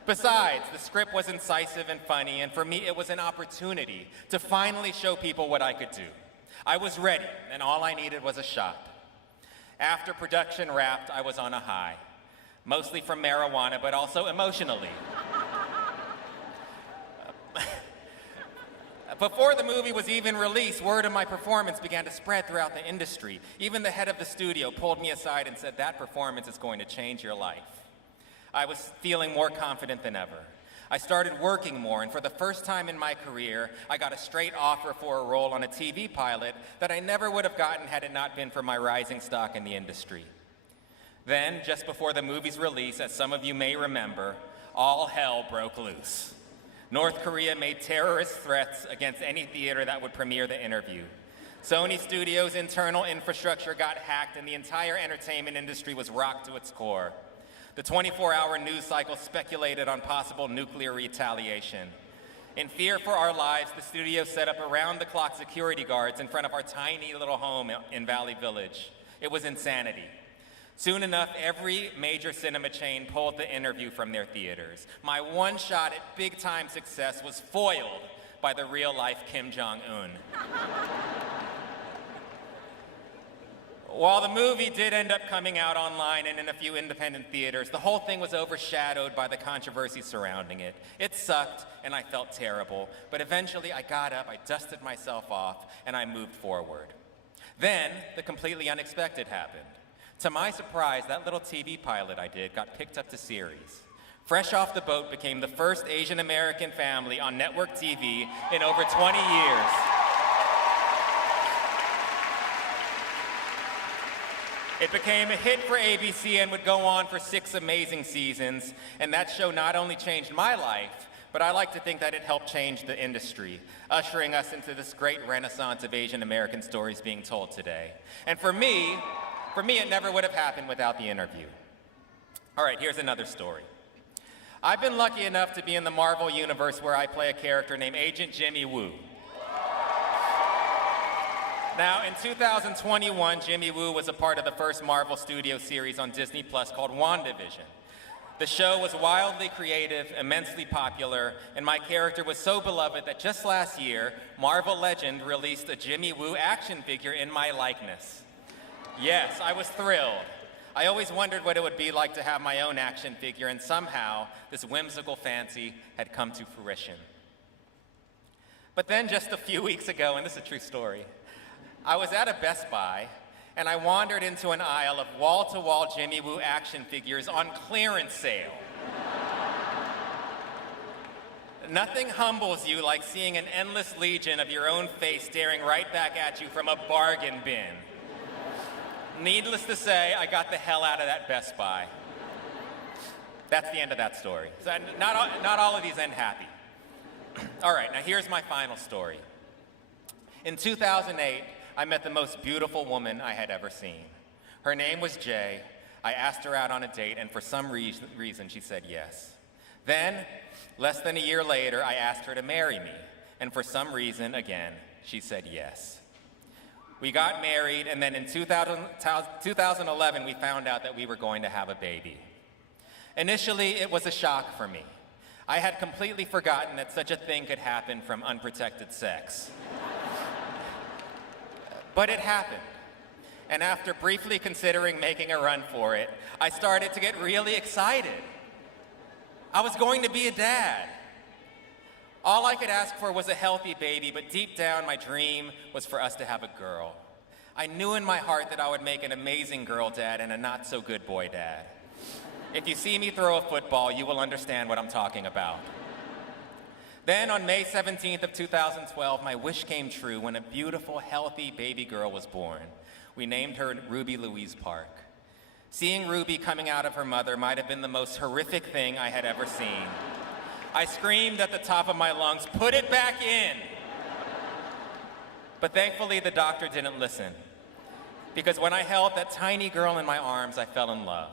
Besides, the script was incisive and funny, and for me, it was an opportunity to finally show people what I could do. I was ready, and all I needed was a shot. After production wrapped, I was on a high, mostly from marijuana, but also emotionally. Before the movie was even released, word of my performance began to spread throughout the industry. Even the head of the studio pulled me aside and said, "That performance is going to change your life." I was feeling more confident than ever. I started working more, and for the first time in my career, I got a straight offer for a role on a TV pilot that I never would have gotten had it not been for my rising stock in the industry. Then, just before the movie's release, as some of you may remember, all hell broke loose. North Korea made terrorist threats against any theater that would premiere The Interview. Sony Studios' internal infrastructure got hacked, and the entire entertainment industry was rocked to its core. The 24-hour news cycle speculated on possible nuclear retaliation. In fear for our lives, the studio set up around-the-clock security guards in front of our tiny little home in Valley Village. It was insanity. Soon enough, every major cinema chain pulled The Interview from their theaters. My one shot at big-time success was foiled by the real-life Kim Jong-un. While the movie did end up coming out online and in a few independent theaters, the whole thing was overshadowed by the controversy surrounding it. It sucked, and I felt terrible, but eventually I got up, I dusted myself off, and I moved forward. Then, the completely unexpected happened. To my surprise, that little TV pilot I did got picked up to series. Fresh Off the Boat became the first Asian American family on network TV in over 20 years. It became a hit for ABC and would go on for 6 amazing seasons, and that show not only changed my life, but I like to think that it helped change the industry, ushering us into this great renaissance of Asian American stories being told today. And for me, it never would have happened without The Interview. All right, here's another story. I've been lucky enough to be in the Marvel universe where I play a character named Agent Jimmy Woo. Now, in 2021, Jimmy Woo was a part of the first Marvel Studio series on Disney Plus called WandaVision. The show was wildly creative, immensely popular, and my character was so beloved that just last year, Marvel Legend released a Jimmy Woo action figure in my likeness. Yes, I was thrilled. I always wondered what it would be like to have my own action figure, and somehow this whimsical fancy had come to fruition. But then just a few weeks ago, and this is a true story, I was at a Best Buy, and I wandered into an aisle of wall-to-wall Jimmy Woo action figures on clearance sale. Nothing humbles you like seeing an endless legion of your own face staring right back at you from a bargain bin. Needless to say, I got the hell out of that Best Buy. That's the end of that story. So not all of these end happy. All right, now here's my final story. In 2008, I met the most beautiful woman I had ever seen. Her name was Jay. I asked her out on a date, and for some reason, she said yes. Then, less than a year later, I asked her to marry me, and for some reason, again, she said yes. We got married, and then in 2011, we found out that we were going to have a baby. Initially, it was a shock for me. I had completely forgotten that such a thing could happen from unprotected sex. But it happened. And after briefly considering making a run for it, I started to get really excited. I was going to be a dad. All I could ask for was a healthy baby, but deep down, my dream was for us to have a girl. I knew in my heart that I would make an amazing girl dad and a not-so-good boy dad. If you see me throw a football, you will understand what I'm talking about. Then on May 17th of 2012, my wish came true when a beautiful, healthy baby girl was born. We named her Ruby Louise Park. Seeing Ruby coming out of her mother might have been the most horrific thing I had ever seen. I screamed at the top of my lungs, "Put it back in!" But thankfully, the doctor didn't listen. Because when I held that tiny girl in my arms, I fell in love.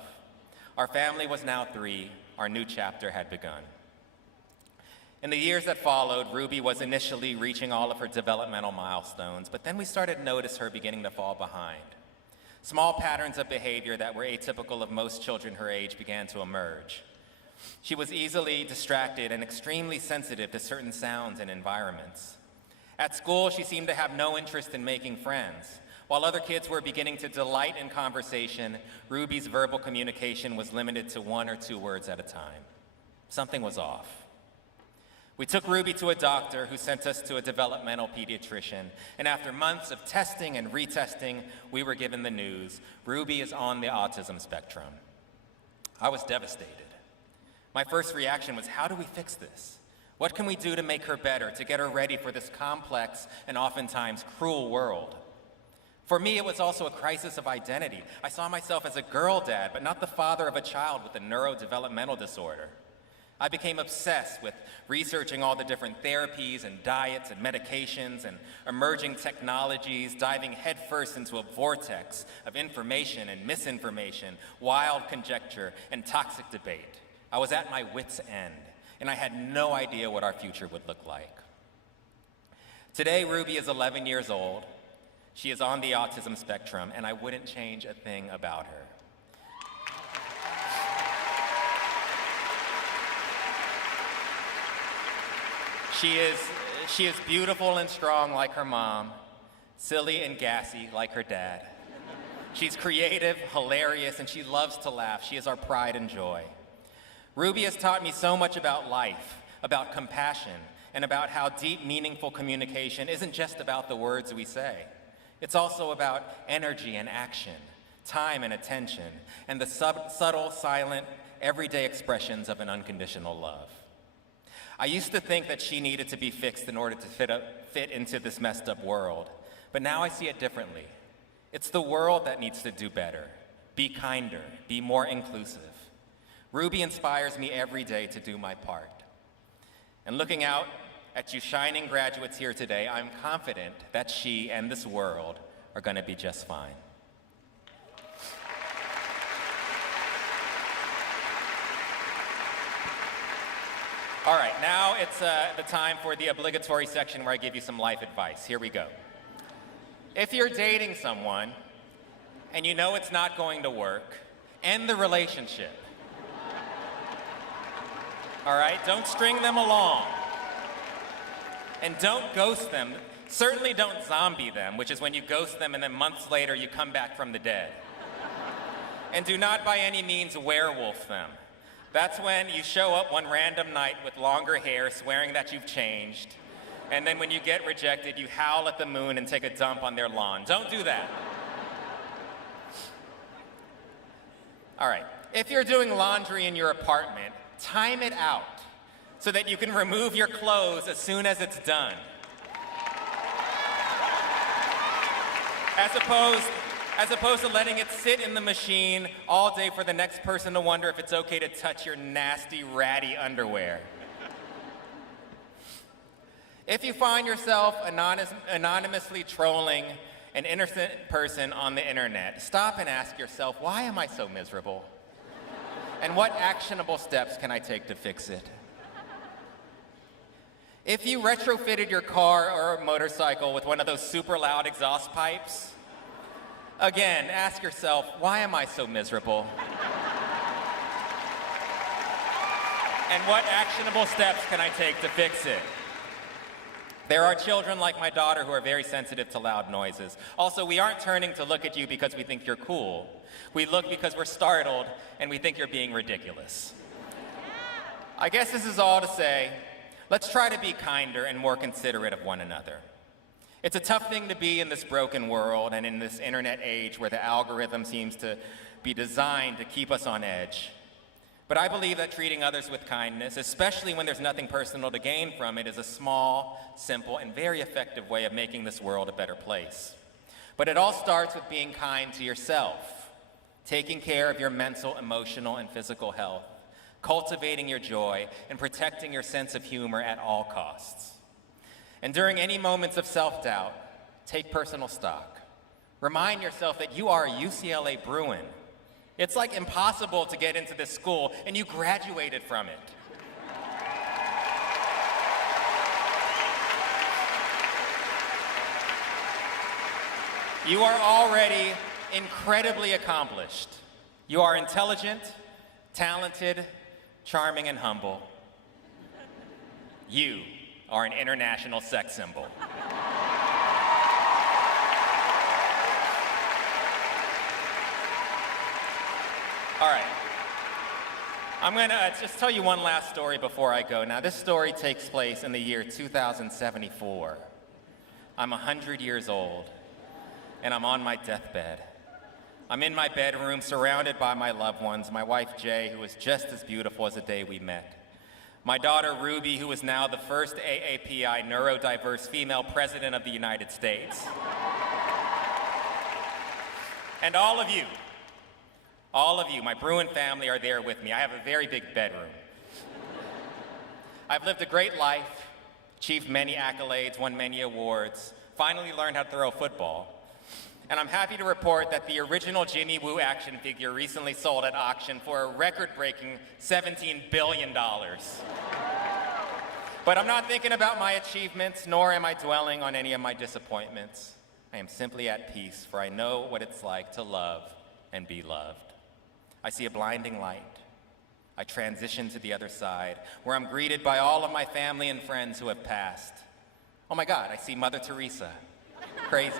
Our family was now 3. Our new chapter had begun. In the years that followed, Ruby was initially reaching all of her developmental milestones, but then we started to notice her beginning to fall behind. Small patterns of behavior that were atypical of most children her age began to emerge. She was easily distracted and extremely sensitive to certain sounds and environments. At school, she seemed to have no interest in making friends. While other kids were beginning to delight in conversation, Ruby's verbal communication was limited to 1 or 2 words at a time. Something was off. We took Ruby to a doctor who sent us to a developmental pediatrician, and after months of testing and retesting, we were given the news: Ruby is on the autism spectrum. I was devastated. My first reaction was, how do we fix this? What can we do to make her better, to get her ready for this complex and oftentimes cruel world? For me, it was also a crisis of identity. I saw myself as a girl dad, but not the father of a child with a neurodevelopmental disorder. I became obsessed with researching all the different therapies and diets and medications and emerging technologies, diving headfirst into a vortex of information and misinformation, wild conjecture, and toxic debate. I was at my wit's end, and I had no idea what our future would look like. Today, Ruby is 11 years old. She is on the autism spectrum, and I wouldn't change a thing about her. She is beautiful and strong like her mom, silly and gassy like her dad. She's creative, hilarious, and she loves to laugh. She is our pride and joy. Ruby has taught me so much about life, about compassion, and about how deep, meaningful communication isn't just about the words we say. It's also about energy and action, time and attention, and the subtle, silent, everyday expressions of an unconditional love. I used to think that she needed to be fixed in order to fit into this messed up world, but now I see it differently. It's the world that needs to do better, be kinder, be more inclusive. Ruby inspires me every day to do my part. And looking out at you shining graduates here today, I'm confident that she and this world are going to be just fine. All right, now it's the time for the obligatory section where I give you some life advice. Here we go. If you're dating someone and you know it's not going to work, end the relationship. All right, don't string them along. And don't ghost them. Certainly don't zombie them, which is when you ghost them and then months later you come back from the dead. And do not by any means werewolf them. That's when you show up one random night with longer hair, swearing that you've changed. And then when you get rejected, you howl at the moon and take a dump on their lawn. Don't do that. All right, if you're doing laundry in your apartment, time it out so that you can remove your clothes as soon as it's done. As opposed to letting it sit in the machine all day for the next person to wonder if it's okay to touch your nasty, ratty underwear. If you find yourself anonymously trolling an innocent person on the internet, stop and ask yourself, why am I so miserable? And what actionable steps can I take to fix it? If you retrofitted your car or motorcycle with one of those super loud exhaust pipes, again, ask yourself, why am I so miserable? And what actionable steps can I take to fix it? There are children like my daughter who are very sensitive to loud noises. Also, we aren't turning to look at you because we think you're cool. We look because we're startled and we think you're being ridiculous. I guess this is all to say, let's try to be kinder and more considerate of one another. It's a tough thing to be in this broken world and in this internet age where the algorithm seems to be designed to keep us on edge. But I believe that treating others with kindness, especially when there's nothing personal to gain from it, is a small, simple, and very effective way of making this world a better place. But it all starts with being kind to yourself, taking care of your mental, emotional, and physical health, cultivating your joy, and protecting your sense of humor at all costs. And during any moments of self-doubt, take personal stock. Remind yourself that you are a UCLA Bruin. It's like impossible to get into this school, and you graduated from it. You are already incredibly accomplished. You are intelligent, talented, charming, and humble. You are an international sex symbol. All right. I'm going to just tell you one last story before I go. Now, this story takes place in the year 2074. I'm 100 years old, and I'm on my deathbed. I'm in my bedroom, surrounded by my loved ones, my wife, Jay, who is just as beautiful as the day we met. My daughter, Ruby, who is now the first AAPI neurodiverse female president of the United States. And all of you, my Bruin family, are there with me. I have a very big bedroom. I've lived a great life, achieved many accolades, won many awards, finally learned how to throw a football. And I'm happy to report that the original Jimmy Woo action figure recently sold at auction for a record-breaking $17 billion. But I'm not thinking about my achievements, nor am I dwelling on any of my disappointments. I am simply at peace, for I know what it's like to love and be loved. I see a blinding light. I transition to the other side, where I'm greeted by all of my family and friends who have passed. Oh my God, I see Mother Teresa. Crazy.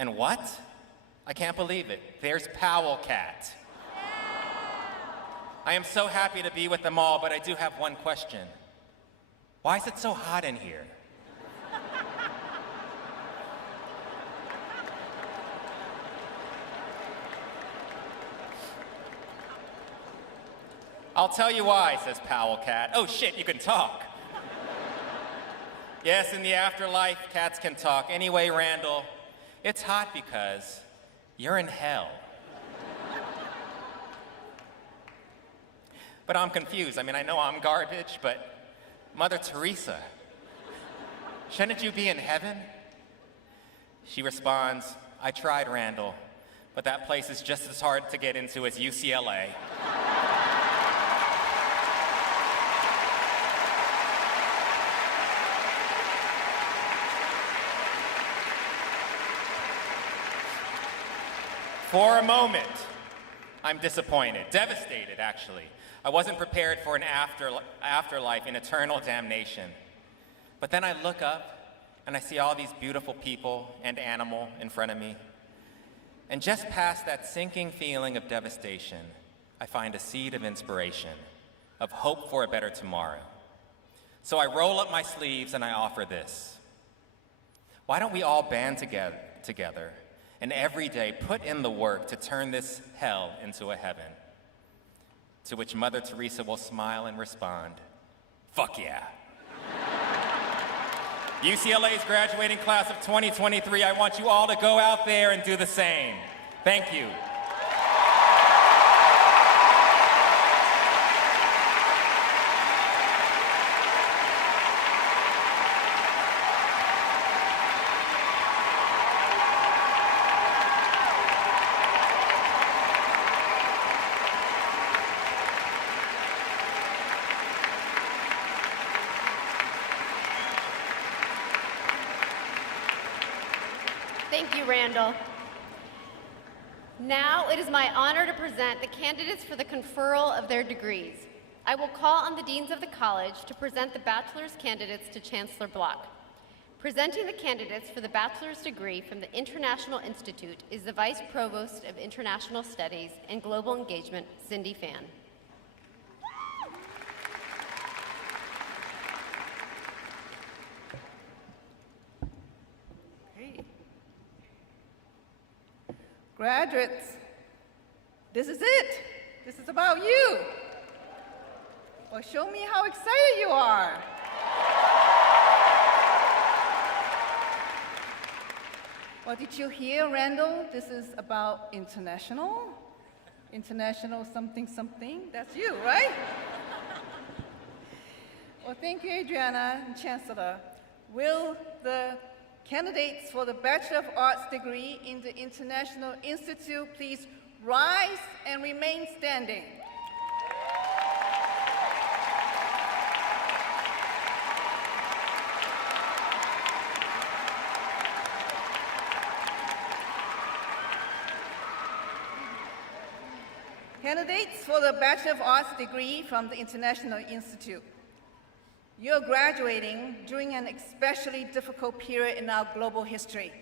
And what? I can't believe it. There's Powell Cat. I am so happy to be with them all, but I do have one question. Why is it so hot in here? I'll tell you why, says Powell Cat. Oh shit, you can talk. Yes, in the afterlife, cats can talk. Anyway, Randall, it's hot because you're in hell. But I'm confused. I mean, I know I'm garbage, but Mother Teresa, shouldn't you be in heaven? She responds, I tried, Randall, but that place is just as hard to get into as UCLA. For a moment, I'm disappointed, devastated, actually. I wasn't prepared for an afterlife in eternal damnation. But then I look up and I see all these beautiful people and animal in front of me. And just past that sinking feeling of devastation, I find a seed of inspiration, of hope for a better tomorrow. So I roll up my sleeves and I offer this. Why don't we all band together and every day put in the work to turn this hell into a heaven? To which Mother Teresa will smile and respond, fuck yeah. UCLA's graduating class of 2023, I want you all to go out there and do the same. Thank you. Thank you, Randall. Now it is my honor to present the candidates for the conferral of their degrees. I will call on the deans of the college to present the bachelor's candidates to Chancellor Block. Presenting the candidates for the bachelor's degree from the International Institute is the Vice Provost of International Studies and Global Engagement, Cindy Fan. Graduates, this is it. This is about you. Well, show me how excited you are. Well, did you hear, Randall? This is about international. International something something. That's you, right? Well, thank you, Adriana and Chancellor. Will the candidates for the Bachelor of Arts degree in the International Institute please rise and remain standing? Candidates for the Bachelor of Arts degree from the International Institute. You're graduating during an especially difficult period in our global history.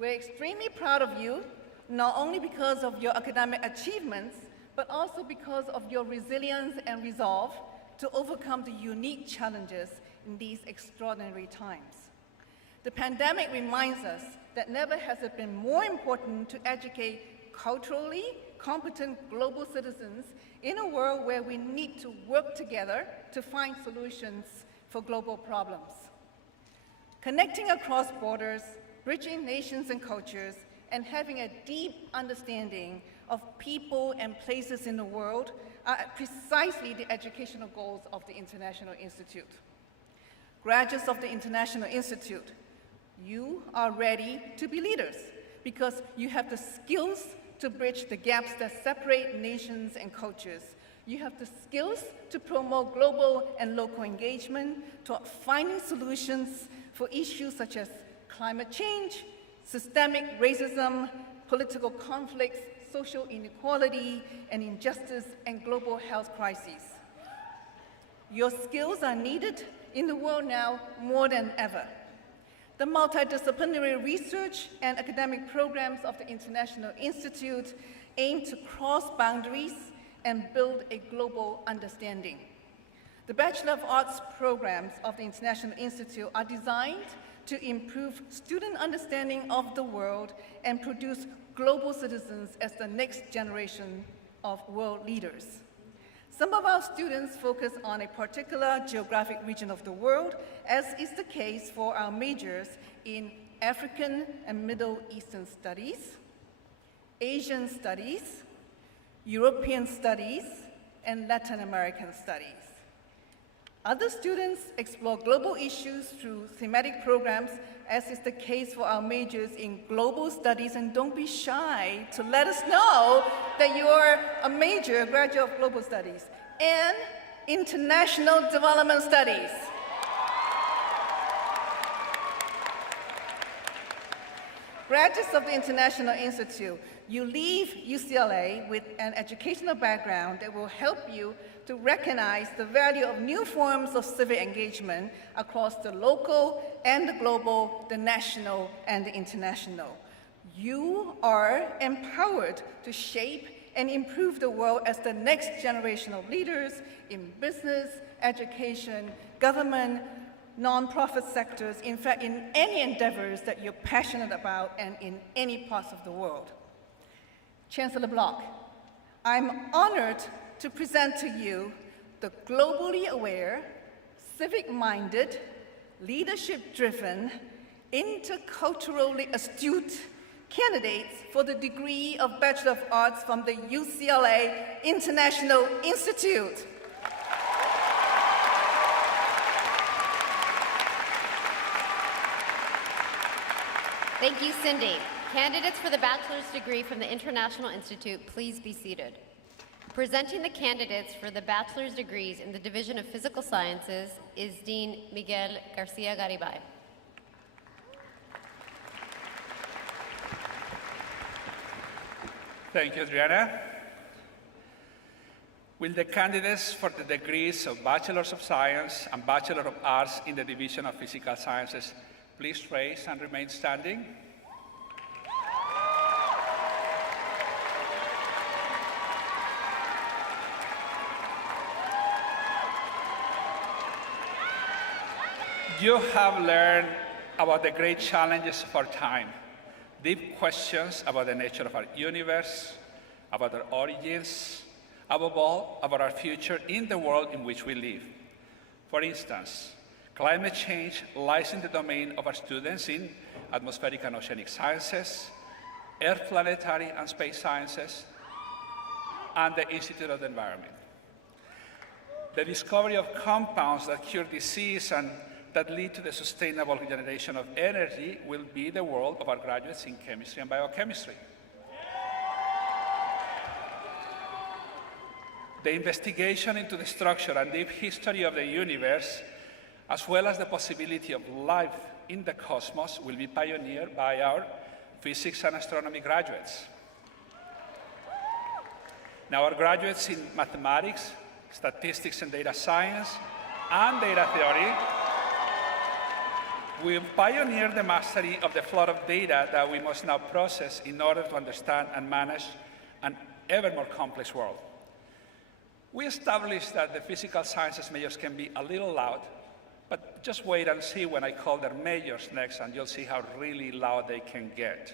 We're extremely proud of you, not only because of your academic achievements, but also because of your resilience and resolve to overcome the unique challenges in these extraordinary times. The pandemic reminds us that never has it been more important to educate culturally competent global citizens in a world where we need to work together to find solutions for global problems. Connecting across borders, bridging nations and cultures, and having a deep understanding of people and places in the world are precisely the educational goals of the International Institute. Graduates of the International Institute, you are ready to be leaders because you have the skills to bridge the gaps that separate nations and cultures. You have the skills to promote global and local engagement, to finding solutions for issues such as climate change, systemic racism, political conflicts, social inequality, and injustice, and global health crises. Your skills are needed in the world now more than ever. The multidisciplinary research and academic programs of the International Institute aim to cross boundaries and build a global understanding. The Bachelor of Arts programs of the International Institute are designed to improve student understanding of the world and produce global citizens as the next generation of world leaders. Some of our students focus on a particular geographic region of the world, as is the case for our majors in African and Middle Eastern Studies, Asian Studies, European Studies, and Latin American Studies. Other students explore global issues through thematic programs, as is the case for our majors in Global Studies, and don't be shy to let us know that you're a major graduate of Global Studies, and International Development Studies. Graduates of the International Institute, You leave UCLA with an educational background that will help you to recognize the value of new forms of civic engagement across the local and the global, the national and the international. You are empowered to shape and improve the world as the next generation of leaders in business, education, government, nonprofit sectors, in fact, in any endeavors that you're passionate about and in any parts of the world. Chancellor Block, I'm honored to present to you the globally aware, civic-minded, leadership-driven, interculturally astute candidates for the degree of Bachelor of Arts from the UCLA International Institute. Thank you, Cindy. Candidates for the bachelor's degree from the International Institute, please be seated. Presenting the candidates for the bachelor's degrees in the Division of Physical Sciences is Dean Miguel Garcia Garibay. Thank you, Adriana. Will the candidates for the degrees of Bachelors of Science and Bachelor of Arts in the Division of Physical Sciences please raise and remain standing? You have learned about the great challenges of our time, deep questions about the nature of our universe, about our origins, above all, about our future in the world in which we live. For instance, climate change lies in the domain of our students in atmospheric and oceanic sciences, earth, planetary and space sciences, and the Institute of the Environment. The discovery of compounds that cure disease and that lead to the sustainable generation of energy will be the world of our graduates in chemistry and biochemistry. The investigation into the structure and deep history of the universe, as well as the possibility of life in the cosmos, will be pioneered by our physics and astronomy graduates. Now, our graduates in mathematics, statistics and data science, and data theory will pioneer the mastery of the flood of data that we must now process in order to understand and manage an ever more complex world. We established that the physical sciences majors can be a little loud, but just wait and see when I call their majors next, and you'll see how really loud they can get.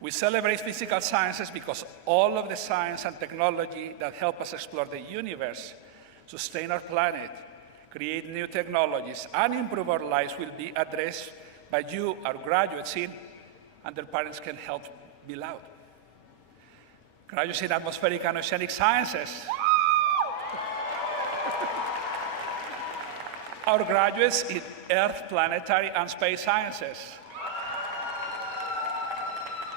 We celebrate physical sciences because all of the science and technology that help us explore the universe, sustain our planet, create new technologies, and improve our lives will be addressed by you, our graduates in, and their parents can help be loud. Graduates in atmospheric and oceanic sciences. Our graduates in earth, planetary, and space sciences.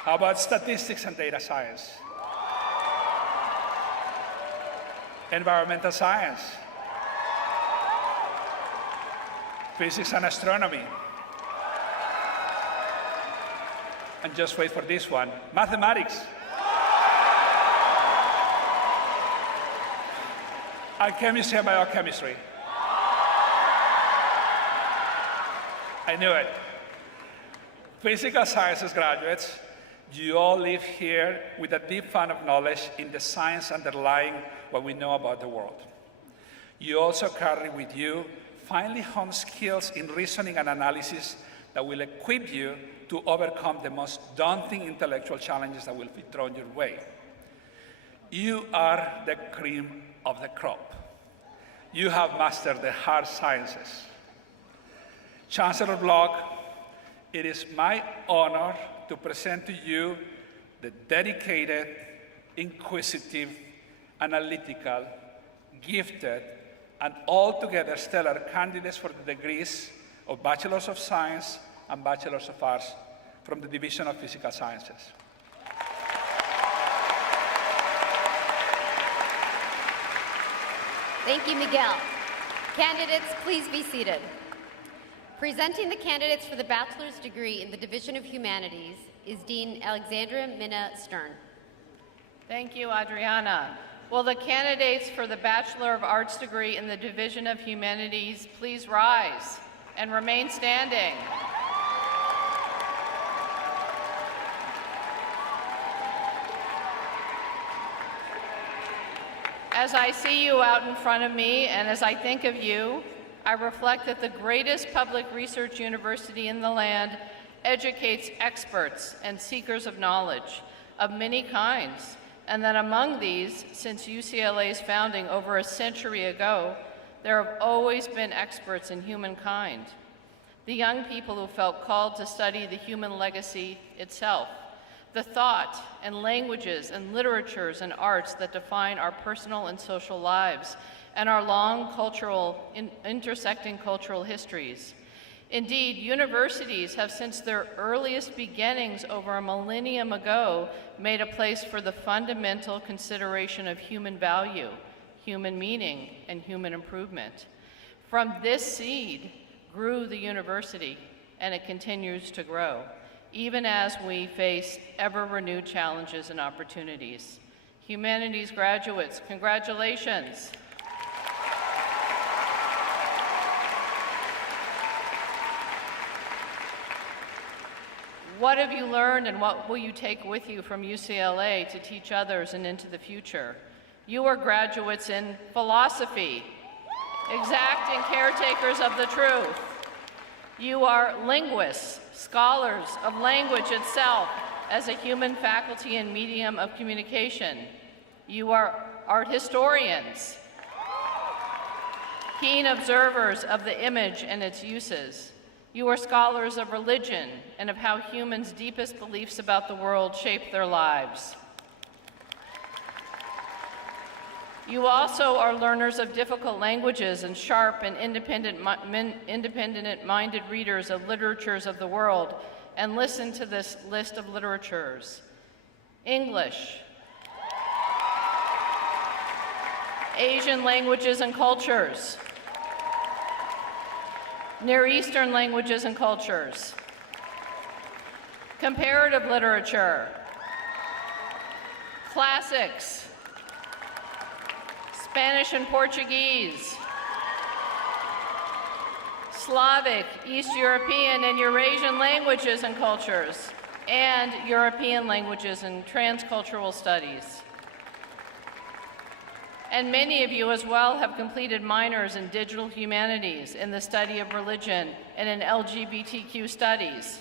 How about statistics and data science? Environmental science. Physics and astronomy. And just wait for this one, mathematics. And chemistry and biochemistry. I knew it. Physical sciences graduates, you all live here with a deep fund of knowledge in the science underlying what we know about the world. You also carry with you finely honed skills in reasoning and analysis that will equip you to overcome the most daunting intellectual challenges that will be thrown your way. You are the cream of the crop. You have mastered the hard sciences. Chancellor Block, it is my honor to present to you the dedicated, inquisitive, analytical, gifted, and altogether stellar candidates for the degrees of Bachelors of Science and Bachelors of Arts from the Division of Physical Sciences. Thank you, Miguel. Candidates, please be seated. Presenting the candidates for the bachelor's degree in the Division of Humanities is Dean Alexandra Minna Stern. Thank you, Adriana. Will the candidates for the Bachelor of Arts degree in the Division of Humanities please rise and remain standing? As I see you out in front of me, and as I think of you, I reflect that the greatest public research university in the land educates experts and seekers of knowledge of many kinds, and that among these, since UCLA's founding over a century ago, there have always been experts in humankind. The young people who felt called to study the human legacy itself, the thought and languages and literatures and arts that define our personal and social lives and our long intersecting cultural histories. Indeed, universities have since their earliest beginnings over a millennium ago made a place for the fundamental consideration of human value, human meaning, and human improvement. From this seed grew the university, and it continues to grow, even as we face ever-renewed challenges and opportunities. Humanities graduates, congratulations. What have you learned and what will you take with you from UCLA to teach others and into the future? You are graduates in philosophy, exacting caretakers of the truth. You are linguists, scholars of language itself as a human faculty and medium of communication. You are art historians, keen observers of the image and its uses. You are scholars of religion and of how humans' deepest beliefs about the world shape their lives. You also are learners of difficult languages and sharp and independent-minded readers of literatures of the world. And listen to this list of literatures: English, Asian languages and cultures, Near Eastern languages and cultures, comparative literature, classics, Spanish and Portuguese, Slavic, East European, and Eurasian languages and cultures, and European languages and transcultural studies. And many of you as well have completed minors in digital humanities, in the study of religion, and in LGBTQ studies.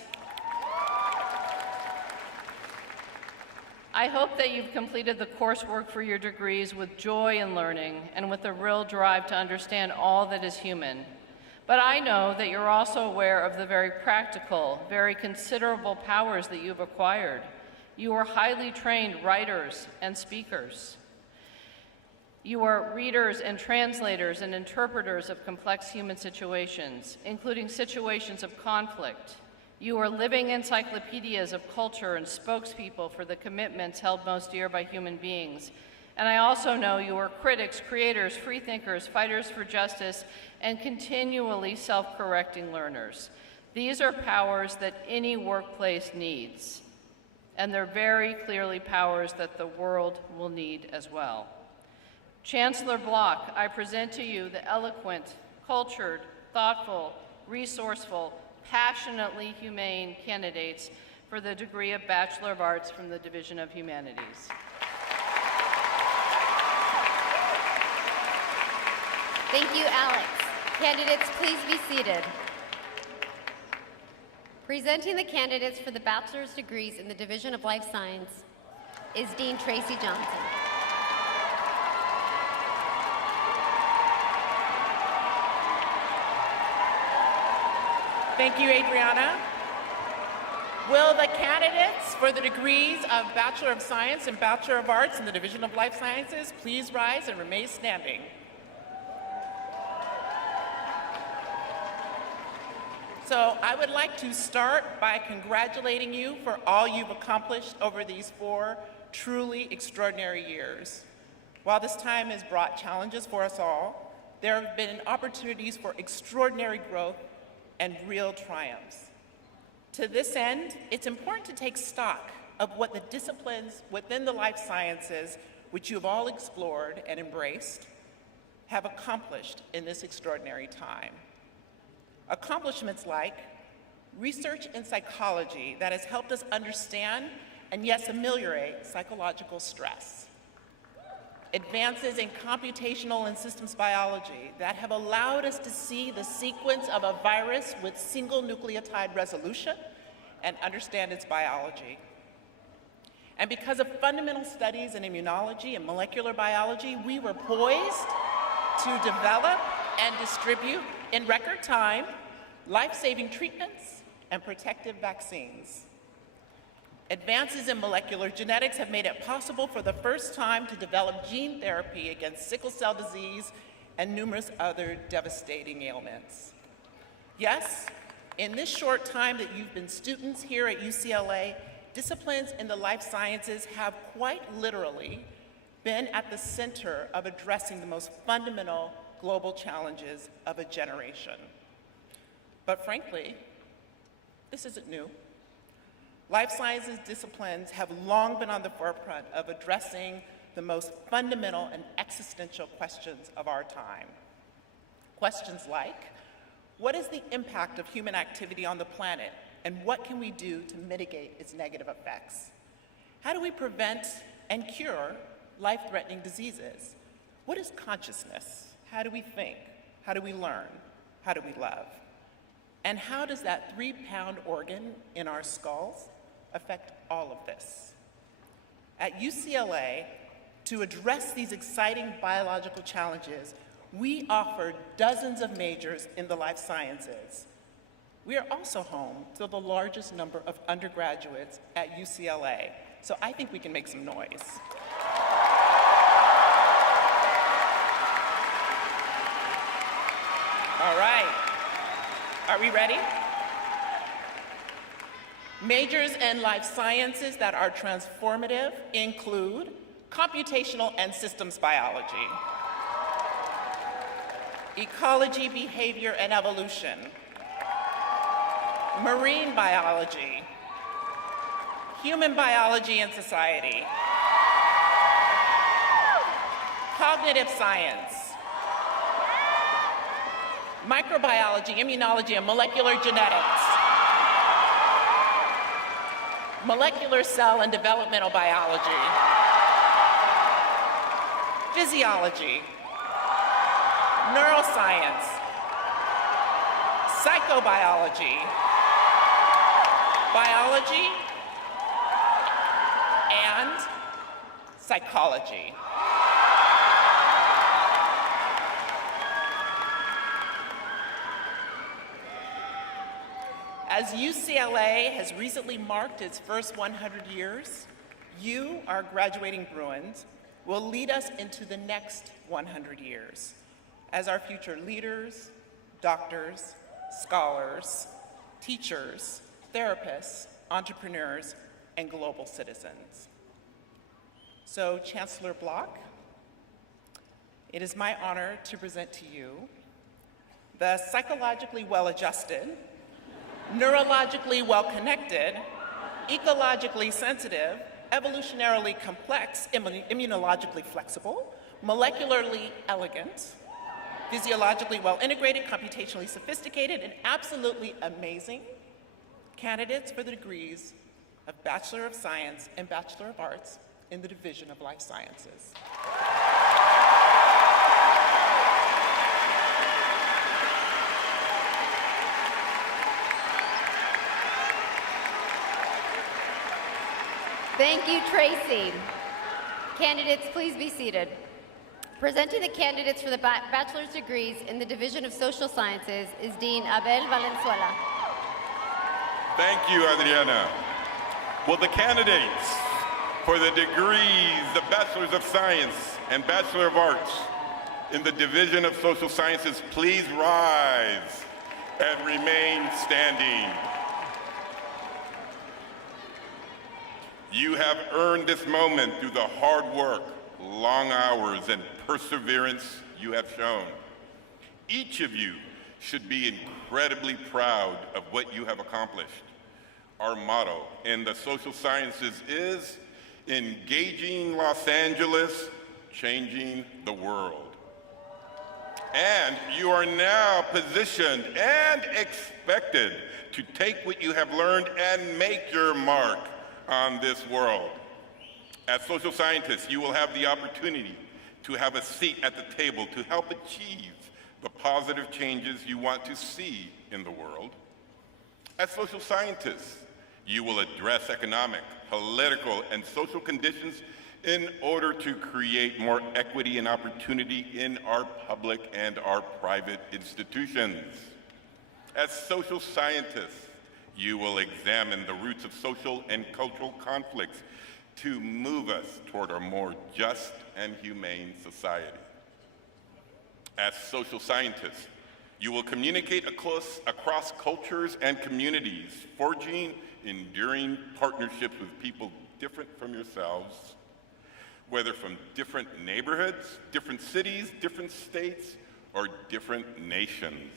I hope that you've completed the coursework for your degrees with joy in learning and with a real drive to understand all that is human. But I know that you're also aware of the very practical, very considerable powers that you've acquired. You are highly trained writers and speakers. You are readers and translators and interpreters of complex human situations, including situations of conflict. You are living encyclopedias of culture and spokespeople for the commitments held most dear by human beings. And I also know you are critics, creators, freethinkers, fighters for justice, and continually self-correcting learners. These are powers that any workplace needs, and they're very clearly powers that the world will need as well. Chancellor Block, I present to you the eloquent, cultured, thoughtful, resourceful, passionately humane candidates for the degree of Bachelor of Arts from the Division of Humanities. Thank you, Alex. Candidates, please be seated. Presenting the candidates for the bachelor's degrees in the Division of Life Science is Dean Tracy Johnson. Thank you, Adriana. Will the candidates for the degrees of Bachelor of Science and Bachelor of Arts in the Division of Life Sciences please rise and remain standing? So I would like to start by congratulating you for all you've accomplished over these 4 truly extraordinary years. While this time has brought challenges for us all, there have been opportunities for extraordinary growth and real triumphs. To this end, it's important to take stock of what the disciplines within the life sciences, which you have all explored and embraced, have accomplished in this extraordinary time. Accomplishments like research in psychology that has helped us understand and yes, ameliorate psychological stress. Advances in computational and systems biology that have allowed us to see the sequence of a virus with single nucleotide resolution and understand its biology. And because of fundamental studies in immunology and molecular biology, we were poised to develop and distribute in record time life-saving treatments and protective vaccines. Advances in molecular genetics have made it possible for the first time to develop gene therapy against sickle cell disease and numerous other devastating ailments. Yes, in this short time that you've been students here at UCLA, disciplines in the life sciences have quite literally been at the center of addressing the most fundamental global challenges of a generation. But frankly, this isn't new. Life sciences disciplines have long been on the forefront of addressing the most fundamental and existential questions of our time. Questions like, what is the impact of human activity on the planet, and what can we do to mitigate its negative effects? How do we prevent and cure life-threatening diseases? What is consciousness? How do we think? How do we learn? How do we love? And how does that 3-pound organ in our skulls affect all of this? At UCLA, to address these exciting biological challenges, we offer dozens of majors in the life sciences. We are also home to the largest number of undergraduates at UCLA, so I think we can make some noise. All right, are we ready? Majors in life sciences that are transformative include computational and systems biology, ecology, behavior, and evolution, marine biology, human biology and society, cognitive science, microbiology, immunology, and molecular genetics, molecular cell and developmental biology, physiology, neuroscience, psychobiology, biology, and psychology. As UCLA has recently marked its first 100 years, you, our graduating Bruins, will lead us into the next 100 years as our future leaders, doctors, scholars, teachers, therapists, entrepreneurs, and global citizens. So, Chancellor Block, it is my honor to present to you the psychologically well-adjusted, neurologically well-connected, ecologically sensitive, evolutionarily complex, immunologically flexible, molecularly elegant, physiologically well-integrated, computationally sophisticated, and absolutely amazing candidates for the degrees of Bachelor of Science and Bachelor of Arts in the Division of Life Sciences. Thank you, Tracy. Candidates, please be seated. Presenting the candidates for the bachelor's degrees in the Division of Social Sciences is Dean Abel Valenzuela. Thank you, Adriana. Will the candidates for the degrees, the Bachelor's of Science and Bachelor of Arts in the Division of Social Sciences please rise and remain standing? You have earned this moment through the hard work, long hours, and perseverance you have shown. Each of you should be incredibly proud of what you have accomplished. Our motto in the social sciences is engaging Los Angeles, changing the world. And you are now positioned and expected to take what you have learned and make your mark on this world. As social scientists, you will have the opportunity to have a seat at the table to help achieve the positive changes you want to see in the world. As social scientists, you will address economic, political, and social conditions in order to create more equity and opportunity in our public and our private institutions. As social scientists, you will examine the roots of social and cultural conflicts to move us toward a more just and humane society. As social scientists, you will communicate across cultures and communities, forging enduring partnerships with people different from yourselves, whether from different neighborhoods, different cities, different states, or different nations.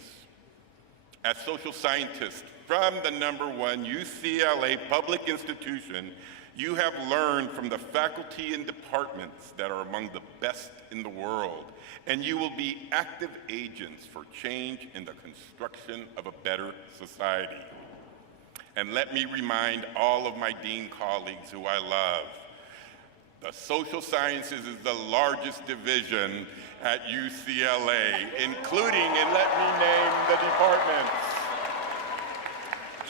As social scientists from the #1 UCLA public institution, you have learned from the faculty and departments that are among the best in the world, and you will be active agents for change in the construction of a better society. And let me remind all of my dean colleagues who I love, the social sciences is the largest division at UCLA, including, and let me name the departments: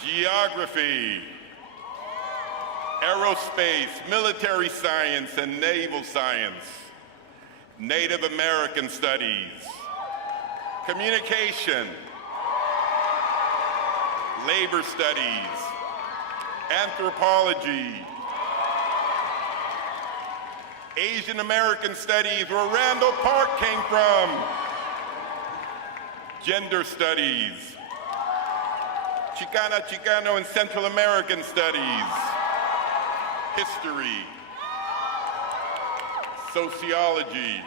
geography, aerospace, military science and naval science, Native American studies, communication, labor studies, anthropology, Asian American studies, where Randall Park came from, gender studies, Chicano and Central American studies, history, sociology,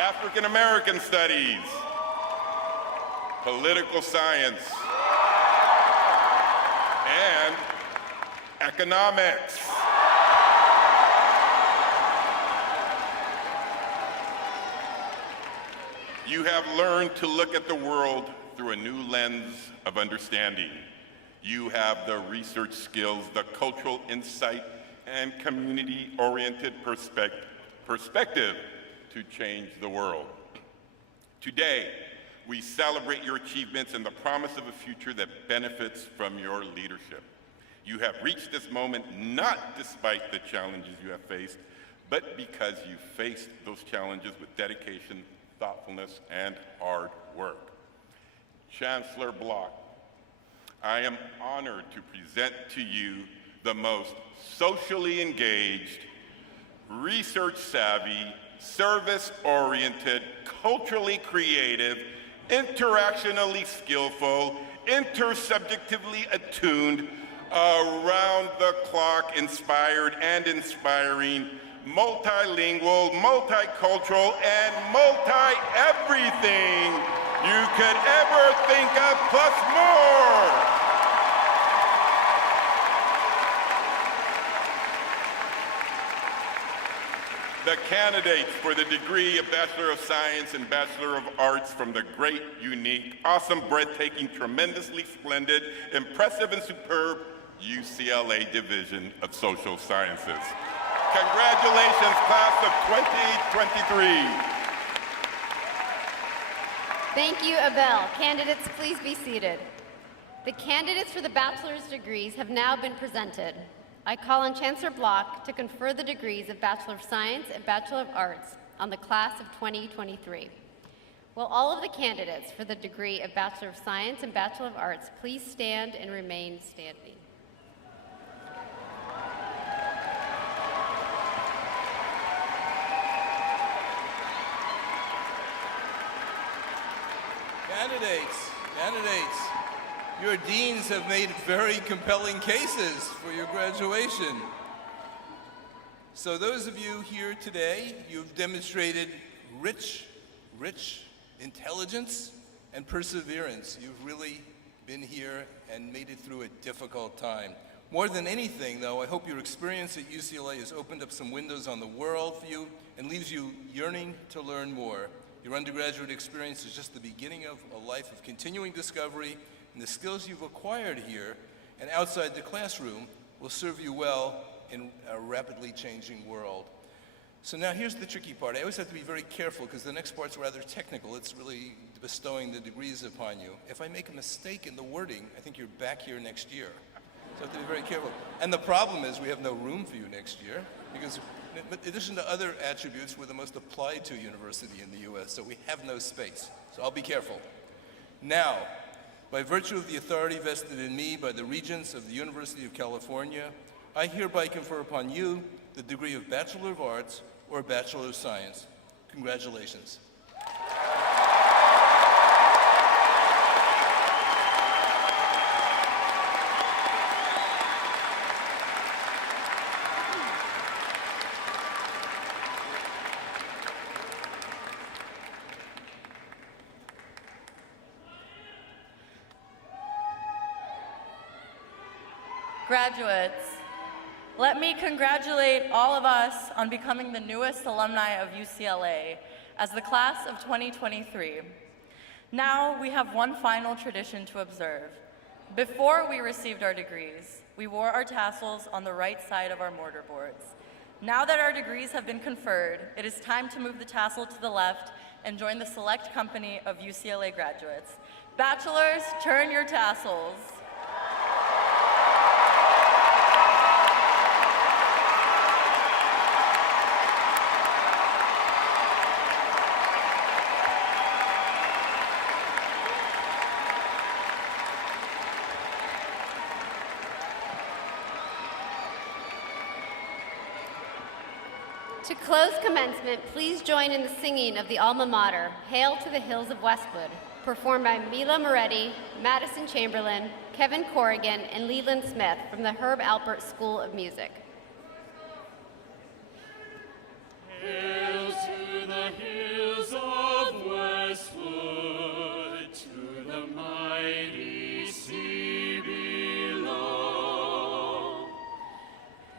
African American studies, political science, and economics. You have learned to look at the world through a new lens of understanding. You have the research skills, the cultural insight, and community-oriented perspective to change the world. Today, we celebrate your achievements and the promise of a future that benefits from your leadership. You have reached this moment not despite the challenges you have faced, but because you faced those challenges with dedication, thoughtfulness, and hard work. Chancellor Block, I am honored to present to you the most socially engaged, research-savvy, service-oriented, culturally creative, interactionally skillful, intersubjectively attuned, around-the-clock inspired and inspiring, multilingual, multicultural, and multi-everything you could ever think of, plus more. The candidates for the degree of Bachelor of Science and Bachelor of Arts from the great, unique, awesome, breathtaking, tremendously splendid, impressive, and superb UCLA Division of Social Sciences. Congratulations, class of 2023. Thank you, Abel. Candidates, please be seated. The candidates for the bachelor's degrees have now been presented. I call on Chancellor Block to confer the degrees of Bachelor of Science and Bachelor of Arts on the class of 2023. Will all of the candidates for the degree of Bachelor of Science and Bachelor of Arts please stand and remain standing? Candidates, your deans have made very compelling cases for your graduation. So those of you here today, you've demonstrated rich intelligence and perseverance. You've really been here and made it through a difficult time. More than anything, though, I hope your experience at UCLA has opened up some windows on the world for you and leaves you yearning to learn more. Your undergraduate experience is just the beginning of a life of continuing discovery, and the skills you've acquired here and outside the classroom will serve you well in a rapidly changing world. So now here's the tricky part. I always have to be very careful because the next part's rather technical. It's really bestowing the degrees upon you. If I make a mistake in the wording, I think you're back here next year. So I have to be very careful. And the problem is we have no room for you next year because in addition to other attributes, we're the most applied to university in the US, so we have no space. So I'll be careful. Now, by virtue of the authority vested in me by the Regents of the University of California, I hereby confer upon you the degree of Bachelor of Arts or Bachelor of Science. Congratulations. Graduates, let me congratulate all of us on becoming the newest alumni of UCLA as the class of 2023. Now we have one final tradition to observe. Before we received our degrees, we wore our tassels on the right side of our mortarboards. Now that our degrees have been conferred, it is time to move the tassel to the left and join the select company of UCLA graduates. Bachelors, turn your tassels. To close commencement, please join in the singing of the alma mater, Hail to the Hills of Westwood, performed by Mila Moretti, Madison Chamberlain, Kevin Corrigan, and Leland Smith from the Herb Alpert School of Music. Hail to the hills of Westwood, to the mighty sea below.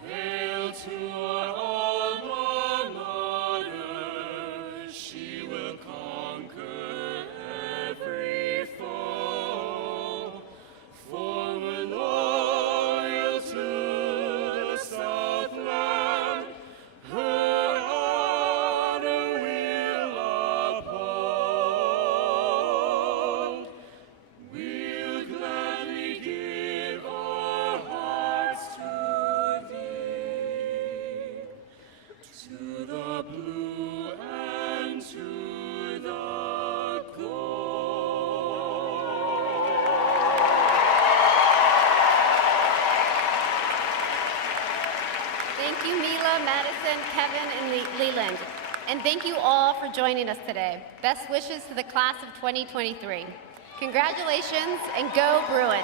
Hail to our alma mater, she will conquer every foe. For we're loyal to the Southland, her honor we'll uphold. We'll gladly give our hearts to thee, to the blue and to the gold. Thank you, Mila, Madison, Kevin, and Leland. And thank you all for joining us today. Best wishes to the class of 2023. Congratulations, and go Bruins.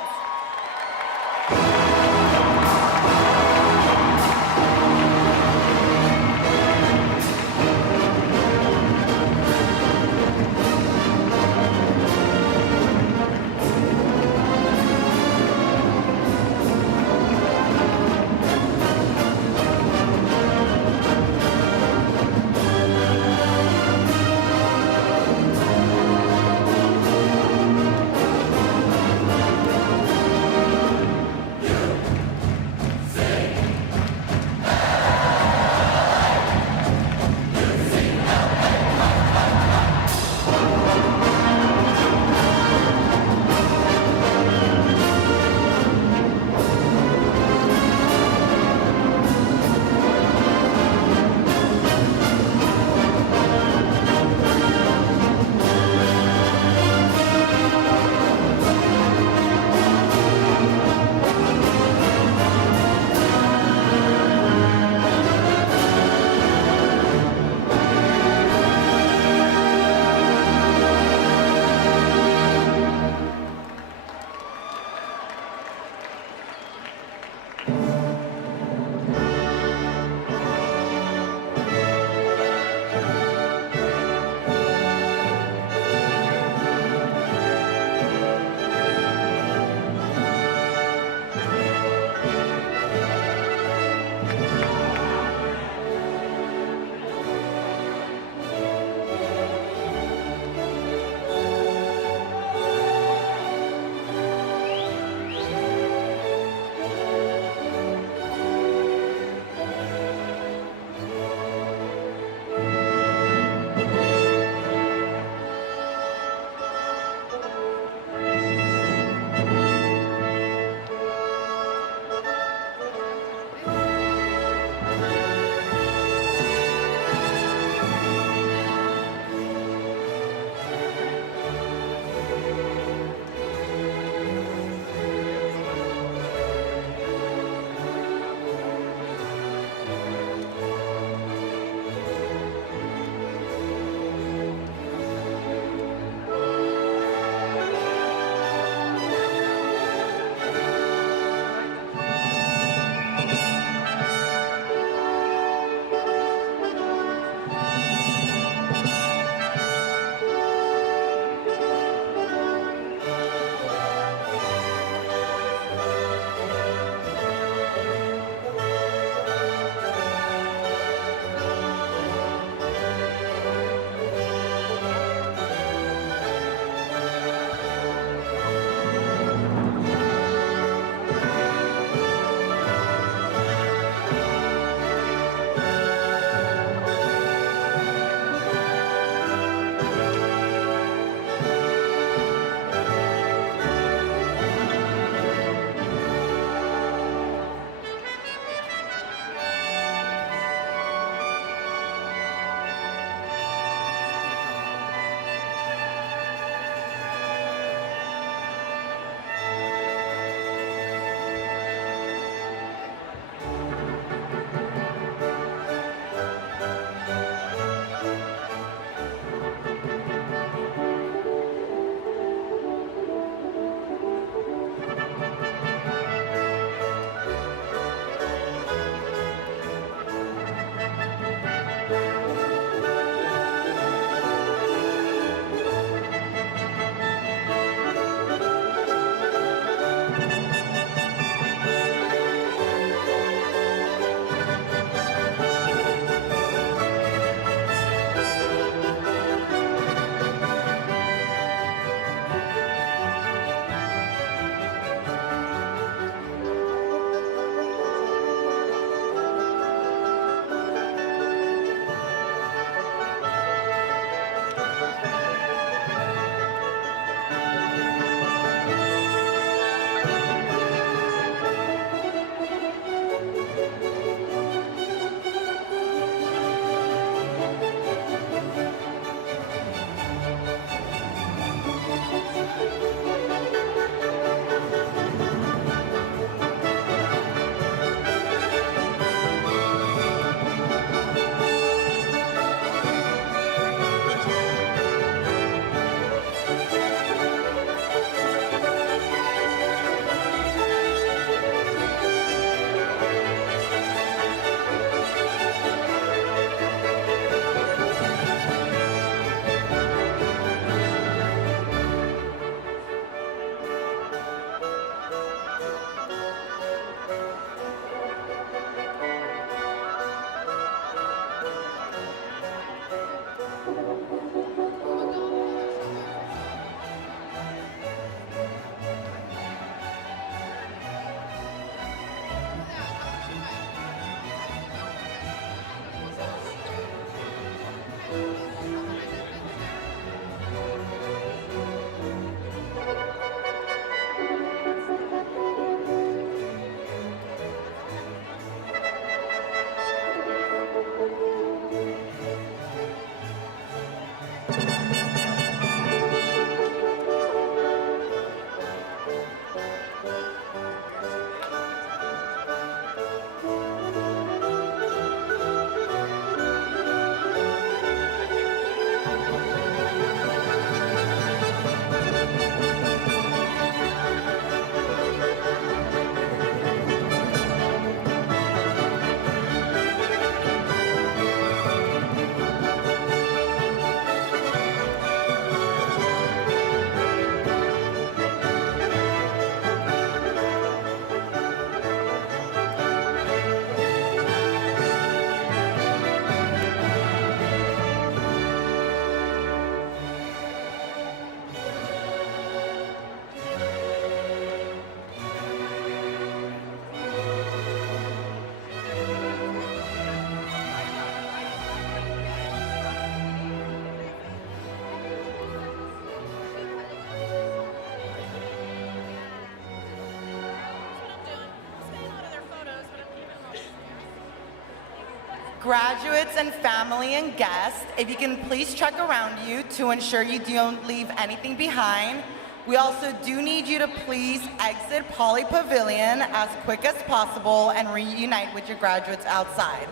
Graduates and family and guests, if you can please check around you to ensure you don't leave anything behind. We also do need you to please exit Pauley Pavilion as quick as possible and reunite with your graduates outside.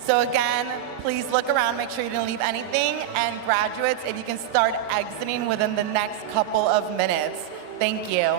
So again, please look around, make sure you didn't leave anything, and graduates, if you can start exiting within the next couple of minutes. Thank you.